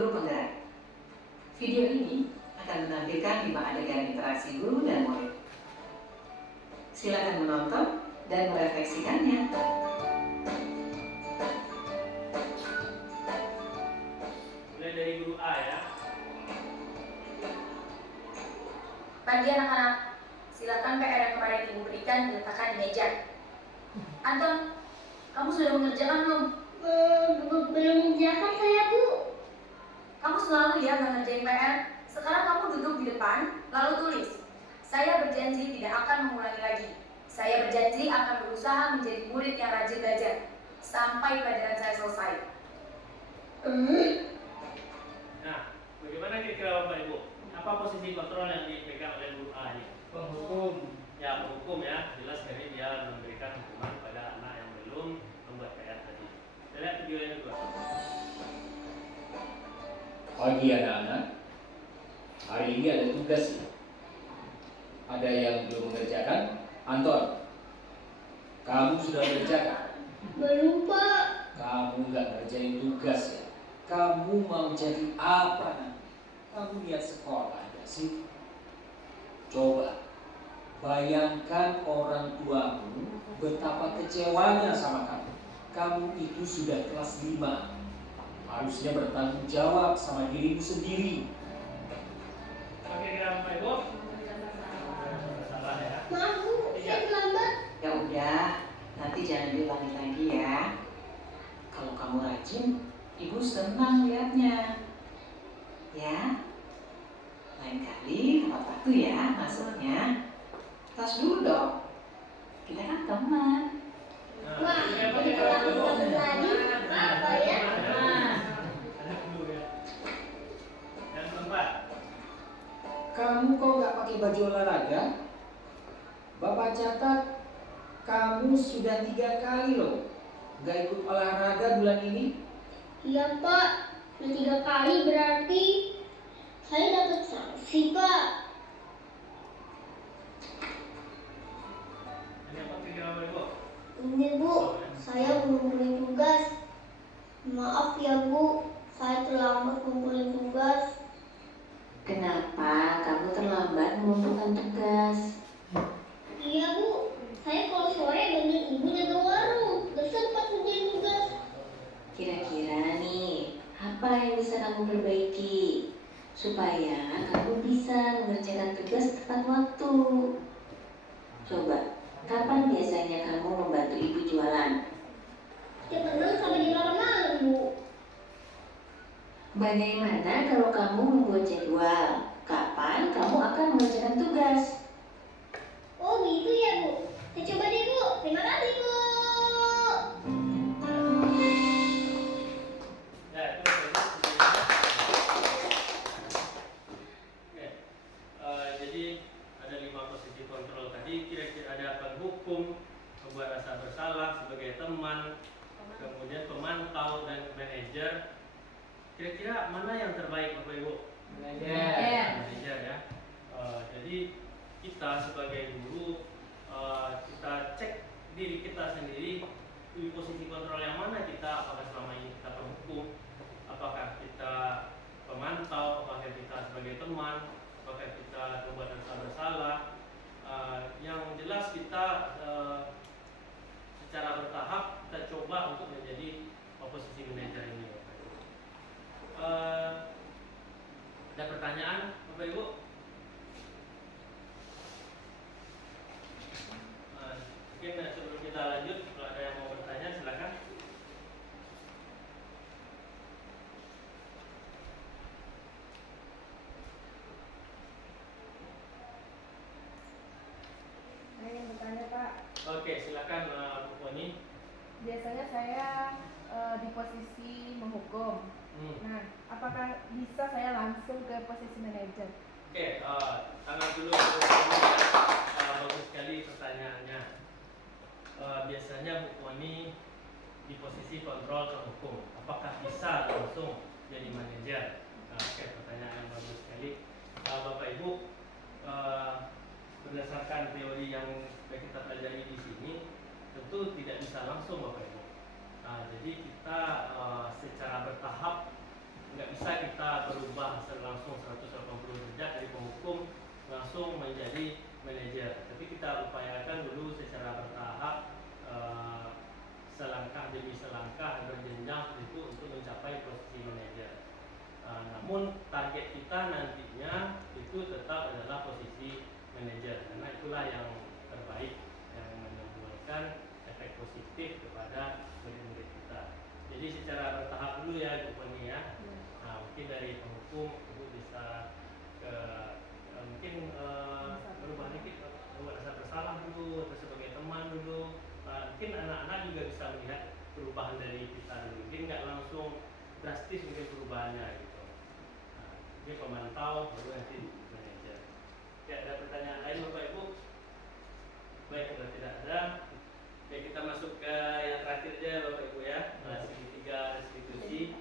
guru penggerak. Video ini akan menampilkan 5 adegan interaksi guru dan murid. Silakan menonton dan merefleksikannya. Mulai dari guru A ya. Pagi anak-anak, silakan PR yang kemarin ibu berikan diletakkan di meja. Anton, kamu sudah mengerjakan belum? Belum mengerjakan saya, Bu. Kamu selalu ya nggak ngerjain PR. Sekarang kamu duduk di depan, lalu tulis. Saya berjanji tidak akan mengulangi lagi. Saya berjanji akan berusaha menjadi murid yang rajin belajar sampai pelajaran saya selesai. Nah, bagaimana kira-kira Bapak Ibu? Apa posisi kontrol yang dipegang oleh guru A ini? Penghukum. Ya, penghukum ya. Jelas dari dia memberikan hukuman pada anak yang belum membuat PR tadi. Kita lihat video yang kedua. Pagi anak-anak, hari ini ada tugas ya. Ada yang belum mengerjakan? Anton, kamu sudah mengerjakan? Belum, Pak. Kamu nggak ngerjain tugas ya? Kamu mau jadi apa nanti? Kamu lihat sekolah nggak sih? Coba bayangkan orang tuamu betapa kecewanya sama kamu. Kamu itu sudah kelas 5. Harusnya bertanggung jawab sama dirimu sendiri. Oke, kira Bapak Ibu? Salah ya. Maaf, Bu. Saya terlambat. Ya udah, nanti jangan diulangi lagi ya. Kalau kamu rajin, ibu senang lihatnya. Ya, lain kali tepat waktu ya masuknya. Tas dulu dong. Kita kan teman. Wah, jadi kalau aku teman lagi, apa ya? Ada dulu ya. Yang keempat. Kamu kok nggak pakai baju olahraga? Bapak catat kamu sudah 3 kali loh nggak ikut olahraga bulan ini. Iya, Pak. Sudah 3 kali berarti saya dapat sanksi, Pak. Yang keempat kira Bapak Ibu? Ini, Bu. Saya belum ngumpulin tugas. Maaf ya, Bu. Saya terlambat ngumpulin tugas. Kenapa kamu terlambat mengumpulkan tugas? Iya, Bu. Saya kalau sore bantuin ibu jaga warung. Gak sempat ngerjain tugas. Kira-kira nih, apa yang bisa kamu perbaiki supaya kamu bisa mengerjakan tugas tepat waktu? Coba, kapan biasanya kamu membantu ibu jualan? Setiap tenang sampai di malam-malam, Bu. Bagaimana kalau kamu membuat jadwal? Kapan kamu akan mengerjakan tugas? Oh, gitu ya, Bu. Saya coba deh, Bu. Terima kasih, Bu. Ya, itu Bapak Ibu. Oke. Jadi ada 5 posisi kontrol tadi. Kira-kira ada penghukum, membuat rasa bersalah sebagai teman, kemudian pemantau dan manajer. Kira-kira mana yang terbaik Bapak Ibu? Manajer ya. Jadi kita sebagai guru kita cek diri kita sendiri di posisi kontrol yang mana kita, apakah selama ini kita penghukum, apakah kita pemantau, apakah kita sebagai teman, apakah kita membuat rasa bersalah. Yang jelas kita secara bertahap kita coba untuk menjadi posisi manajer ini. Ada pertanyaan Bapak Ibu? Mungkin sebelum kita lanjut, kalau ada yang mau bertanya silakan. Saya ingin bertanya, Pak. Oke, silakan Bu Poni. Biasanya saya di posisi menghukum. Nah, apakah bisa saya langsung ke posisi manajer? Oke, tangan dulu Bu Poni ya. Bagus sekali pertanyaannya. Biasanya Bu Poni di posisi kontrol terhukum, apakah bisa langsung jadi manajer? Oke, pertanyaan yang bagus sekali. Bapak Ibu, berdasarkan teori yang kita pelajari di sini, tentu tidak bisa langsung Bapak Ibu. Jadi kita secara bertahap nggak bisa kita berubah langsung 180 derajat dari penghukum langsung menjadi manajer. Tapi kita upayakan dulu secara bertahap, selangkah demi selangkah berjenjang itu untuk mencapai posisi manajer. Namun target kita nantinya itu tetap adalah posisi manajer, karena itulah yang terbaik yang menimbulkan efek positif kepada murid-murid kita. Jadi secara bertahap dulu ya Bu Fani ya. Mungkin dari penghukum Ibu bisa ke mungkin berubah dikit, membuat rasa bersalah dulu atau sebagai teman dulu. Mungkin anak-anak juga bisa melihat perubahan dari kita dulu. Mungkin nggak langsung drastis mungkin perubahannya gitu. Ini pemantau baru nanti manajer. Ya, ada pertanyaan lain Bapak Ibu? Baik, kalau tidak ada, ya kita masuk ke yang terakhir aja Bapak Ibu ya. Segitiga restitusi.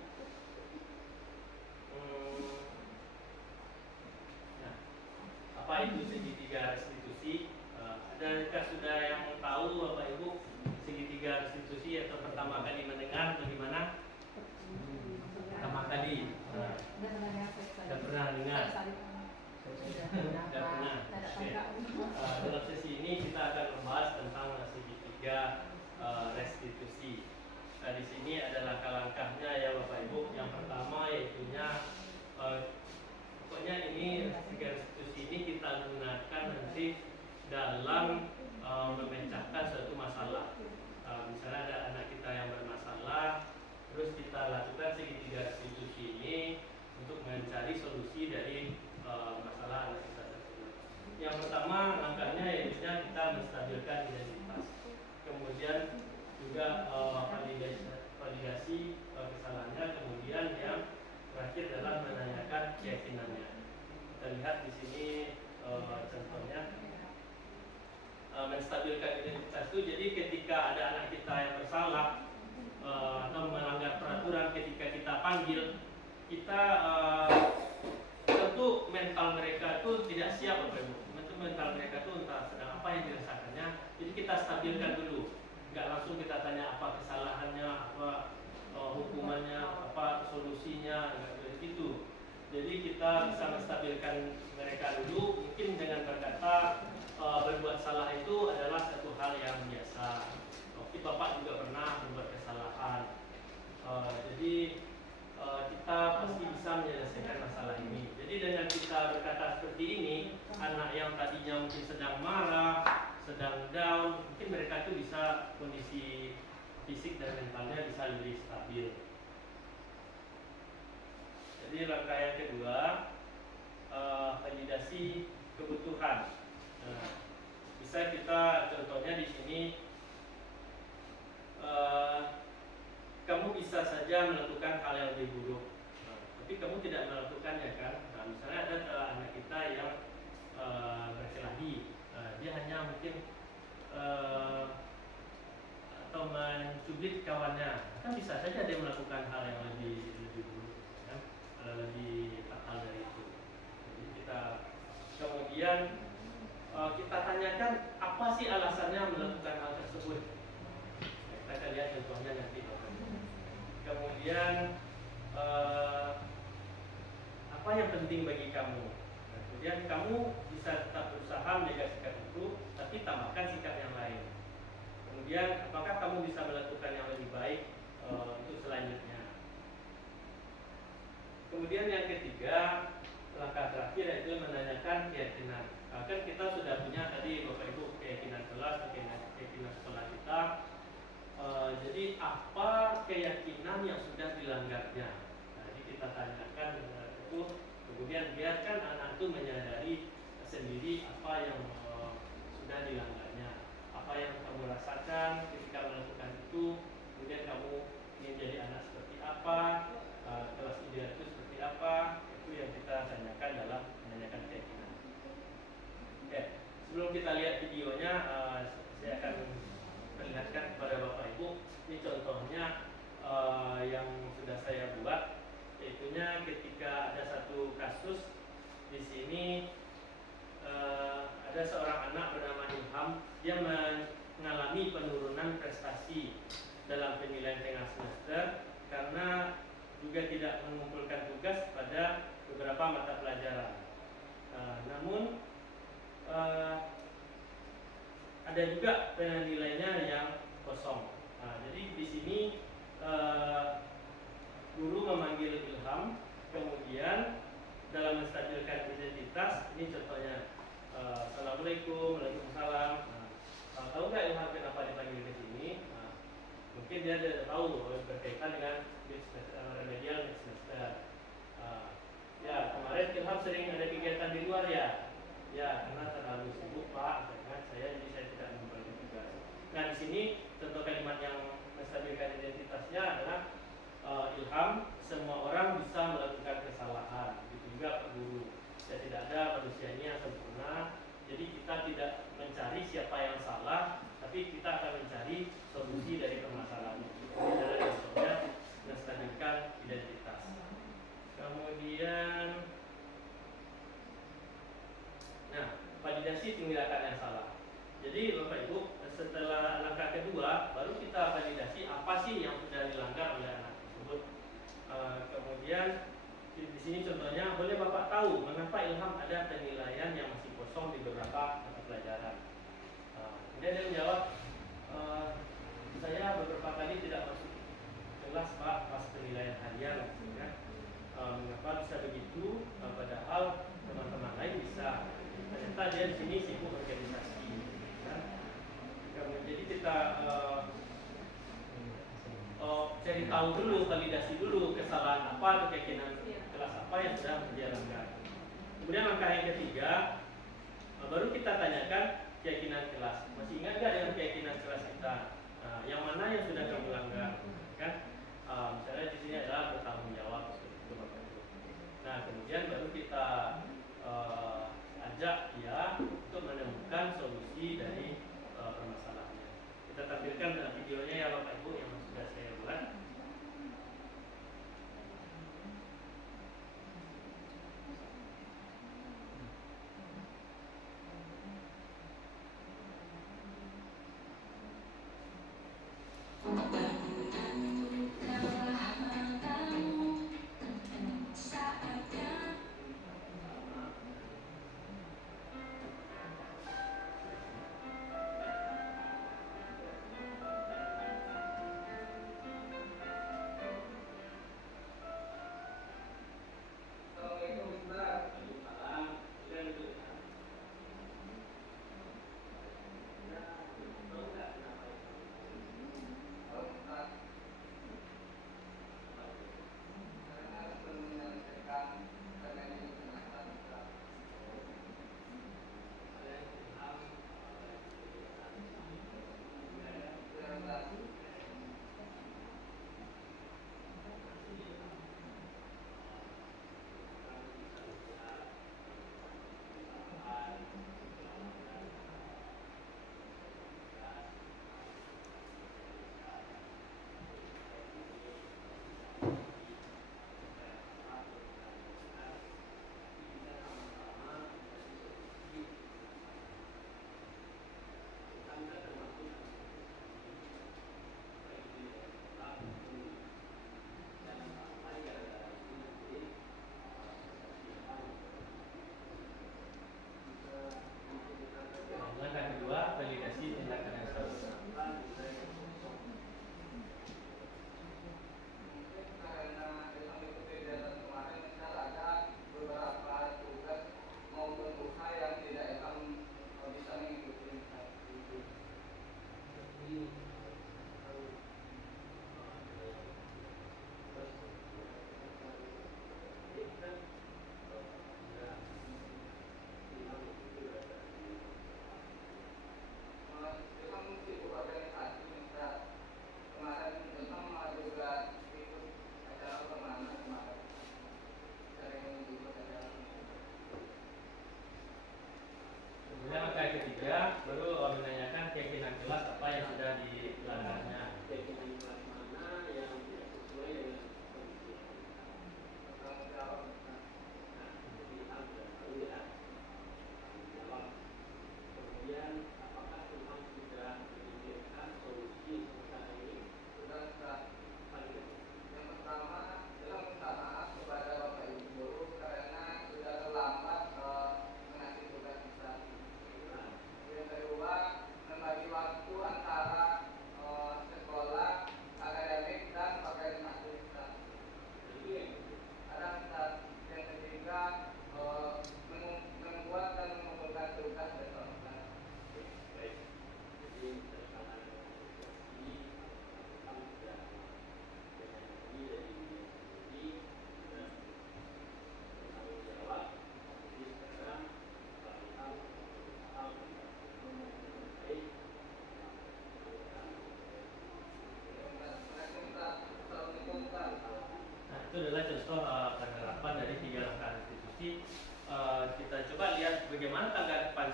Nah, apa itu segitiga restitusi? Adakah sudah yang tahu Bapak Ibu segitiga restitusi atau pertama kali mendengar bagaimana? Pertama kali. Tidak pernah dengar. Tidak pernah. Dalam sesi ini kita akan membahas tentang segitiga restitusi. Di sini ada langkah-langkahnya ya Bapak Ibu. Yang pertama yaitunya pokoknya ini segitiga restitusi ini kita gunakan nanti dalam memecahkan suatu masalah. Misalnya ada anak kita yang bermasalah, terus kita lakukan segitiga restitusi ini untuk mencari solusi dari masalah anak kita tersebut. Yang pertama langkahnya yaitu kita menstabilkan identitas, kemudian juga validasi kesalahannya, kemudian yang terakhir adalah menanyakan keyakinannya. Kita lihat di sini contohnya. Menstabilkan identitas itu jadi ketika ada anak kita yang bersalah atau melanggar peraturan, ketika kita panggil, kita tentu mental mereka itu tidak siap Bapak Ibu. Tentu mental mereka itu entah sedang apa yang dirasakannya. Jadi kita stabilkan dulu. Enggak langsung kita tanya apa kesalahannya, apa hukumannya, apa solusinya, enggak begitu. Jadi kita bisa menstabilkan mereka dulu, mungkin dengan berkata berbuat salah itu adalah satu hal yang biasa. Mungkin Bapak juga pernah berbuat kesalahan. Jadi kita pasti bisa menyelesaikan masalah ini. Jadi dengan kita berkata seperti ini, anak yang tadinya mungkin sedang marah, sedang down, mungkin mereka itu bisa kondisi fisik dan mentalnya bisa lebih stabil. Jadi langkah yang kedua, validasi kebutuhan. Bisa kita contohnya di sini, kamu bisa saja melakukan hal yang lebih buruk, tapi kamu tidak melakukannya kan? Misalnya ada anak kita yang berkelahi, dia hanya mungkin atau mencubit kawannya, kan bisa saja dia melakukan hal yang lebih buruk, kan? Lebih fatal dari itu. Jadi kita kemudian kita tanyakan apa sih alasannya melakukan hal tersebut. Kita akan lihat contohnya nanti. Kemudian apa yang penting bagi kamu? Kemudian kamu bisa tetap berusaha menjaga sikap itu, tapi tambahkan sikap yang lain. Kemudian apakah kamu bisa melakukan yang lebih baik untuk selanjutnya? Kemudian yang ketiga, langkah terakhir yaitu menanyakan keyakinan. Kan kita sudah punya tadi Bapak Ibu keyakinan kelas, keyakinan sekolah kita. Jadi apa keyakinan yang sudah dilanggarnya? Jadi kita tanyakan itu, kemudian biarkan anak itu menyadari sendiri apa yang sudah dilanggarnya, apa yang kamu rasakan ketika melakukan itu, kemudian kamu ingin jadi anak seperti apa, kelas ideal itu seperti apa, itu yang kita tanyakan dalam menanyakan keyakinan. Ya, sebelum kita lihat videonya, saya akan perlihatkan kepada Bapak Ibu. Ini contohnya yang sudah saya buat, yaitunya ketika ada satu kasus di sini, ada seorang anak bernama Ilham. Dia mengalami penurunan prestasi dalam penilaian tengah semester karena juga tidak mengumpulkan tugas pada beberapa mata pelajaran. Namun ada juga penilaiannya yang kosong. Jadi di sini guru memanggil Ilham, kemudian dalam menstabilkan identitas, ini contohnya, Assalamualaikum, Waalaikumsalam. Tahu nggak Ilham kenapa dipanggil ke sini? Mungkin dia tidak tahu berkaitan dengan remedial next semester. Ya, kemarin Ilham sering ada kegiatan di luar ya. Ya, karena terlalu sibuk Pak, jadi saya tidak membagi tugas. Nah, di sini contoh kalimat yang menstabilkan identitasnya adalah Ilham, semua orang bisa melakukan kesalahan. Begitu juga Pak Guru. Ya, tidak ada manusia ini yang sempurna. Jadi kita tidak mencari siapa yang salah, tapi kita akan mencari solusi dari permasalahan itu. Ini adalah contohnya menstabilkan identitas. Kemudian, nah, validasi tindakan yang salah. Jadi Bapak Ibu, setelah langkah kedua, baru kita validasi apa sih yang sudah dilanggar oleh anak tersebut. Kemudian di sini contohnya, boleh Bapak tahu mengapa Ilham ada penilaian yang masih kosong di beberapa mata pelajaran. Kemudian dia menjawab, saya beberapa kali tidak masuk kelas Pak pas penilaian harian. Mengapa bisa begitu? Padahal teman-teman lain bisa. Ternyata dia di sini sibuk organisasi. Jadi kita cari tahu dulu, validasi dulu kesalahan apa atau keyakinan kelas apa yang sudah dia langgar. Kemudian langkah yang ketiga, baru kita tanyakan keyakinan kelas. Masih ingat nggak dengan keyakinan kelas kita? Yang mana yang sudah kamu langgar? Kan? Misalnya di sini adalah bertanggung jawab. Nah, kemudian baru kita ajak dia untuk menemukan solusi dari permasalahannya. Kita tampilkan videonya ya Bapak Ibu yang sudah saya buat. Langkah kedua, validasi tindakan yang salah. Kemudian langkah ketiga baru menanyakan keyakinan kelas apa yang sudah dilanggarnya. Keyakinan kelas mana yang tidak sesuai dengan kondisi. Tanggung jawab. Nah, jadi Ilham sudah tahu ya. Tanggung jawab. Kemudian apakah Ilham sudah memikirkan solusi sementara ini? Sudah. Yang pertama adalah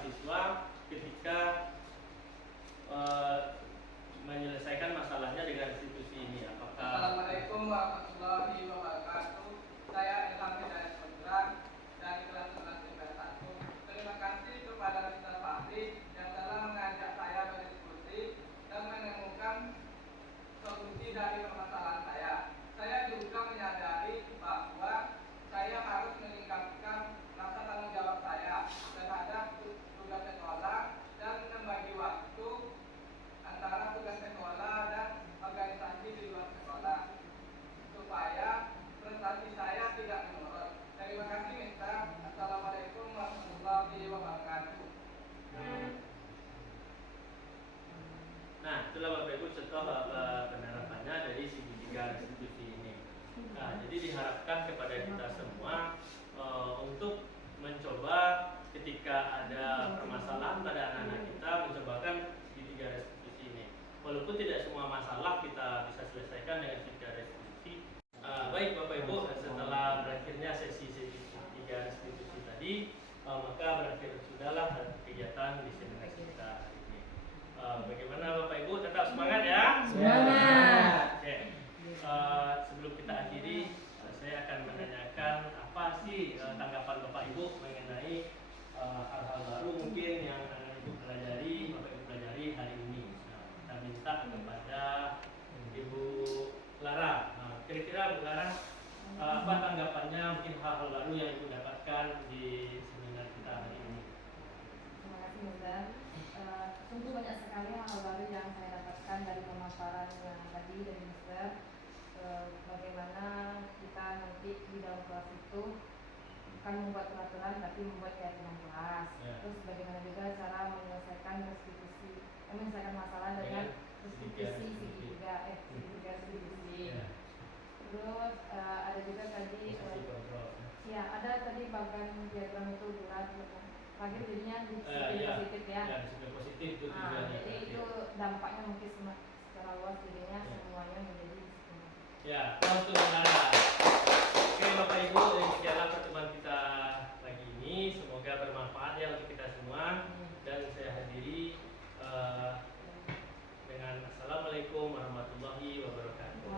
mahasiswa ketika menyelesaikan masalahnya dengan institusi ini? Apakah Assalamualaikum warahmatullahi wabarakatuh. Saya Ilham Hidayat Putra dari kelas 11 IPS 1. Terima kasih kepada Mr. Fahri yang telah mengajak saya berdiskusi dan menemukan solusi dari permasalahan saya. Saya juga menyadari bahwa saya harus meningkatkan rasa tanggung jawab saya terhadap tugas sekolah dan membagi waktu antara tugas sekolah dan organisasi di luar sekolah supaya prestasi saya tidak menurun. Terima kasih Mister. Assalamualaikum warahmatullahi wabarakatuh. Nah, itulah Bapak Ibu contoh penerapannya dari segitiga restitusi ini. Nah, jadi diharapkan kepada kita semua untuk mencoba ketika ada permasalahan pada anak-anak kita, mencobakan segitiga restitusi ini. Walaupun tidak semua masalah kita bisa selesaikan dengan segitiga restitusi. Baik Bapak Ibu, setelah berakhirnya sesi segitiga restitusi tadi, maka berakhir sudahlah kegiatan di seminar kita hari ini. Bagaimana Bapak Ibu, tetap semangat ya? Semangat. Oke. Sebelum kita akhiri, saya akan menanyakan apa sih tanggapan Bapak Ibu mengenai hal-hal baru mungkin yang akan Ibu pelajari, Bapak Ibu pelajari hari ini. Nah, kita minta kepada Ibu Lara. Nah, kira-kira Bu Lara, apa tanggapannya mungkin hal-hal baru yang Ibu dapatkan di seminar kita hari ini? Terima kasih Mister. Sungguh banyak sekali hal baru yang saya dapatkan dari pemaparan yang tadi dari Mister. Bagaimana kita nanti di dalam kelas itu bukan membuat peraturan tapi membuat keyakinan kelas. Terus bagaimana juga cara menyelesaikan menyelesaikan masalah dengan restitusi segitiga restitusi. Terus ada juga tadi ya ada tadi bagian diagram itu bulat lagi jadinya positif ya. Disiplin positif itu tujuannya. Jadi itu dampaknya mungkin secara luas jadinya semuanya menjadi ya, untuk Lara. Oke Bapak Ibu, demikianlah pertemuan kita pagi ini. Semoga bermanfaat ya untuk kita semua. Dan saya hadiri dengan Assalamualaikum warahmatullahi wabarakatuh.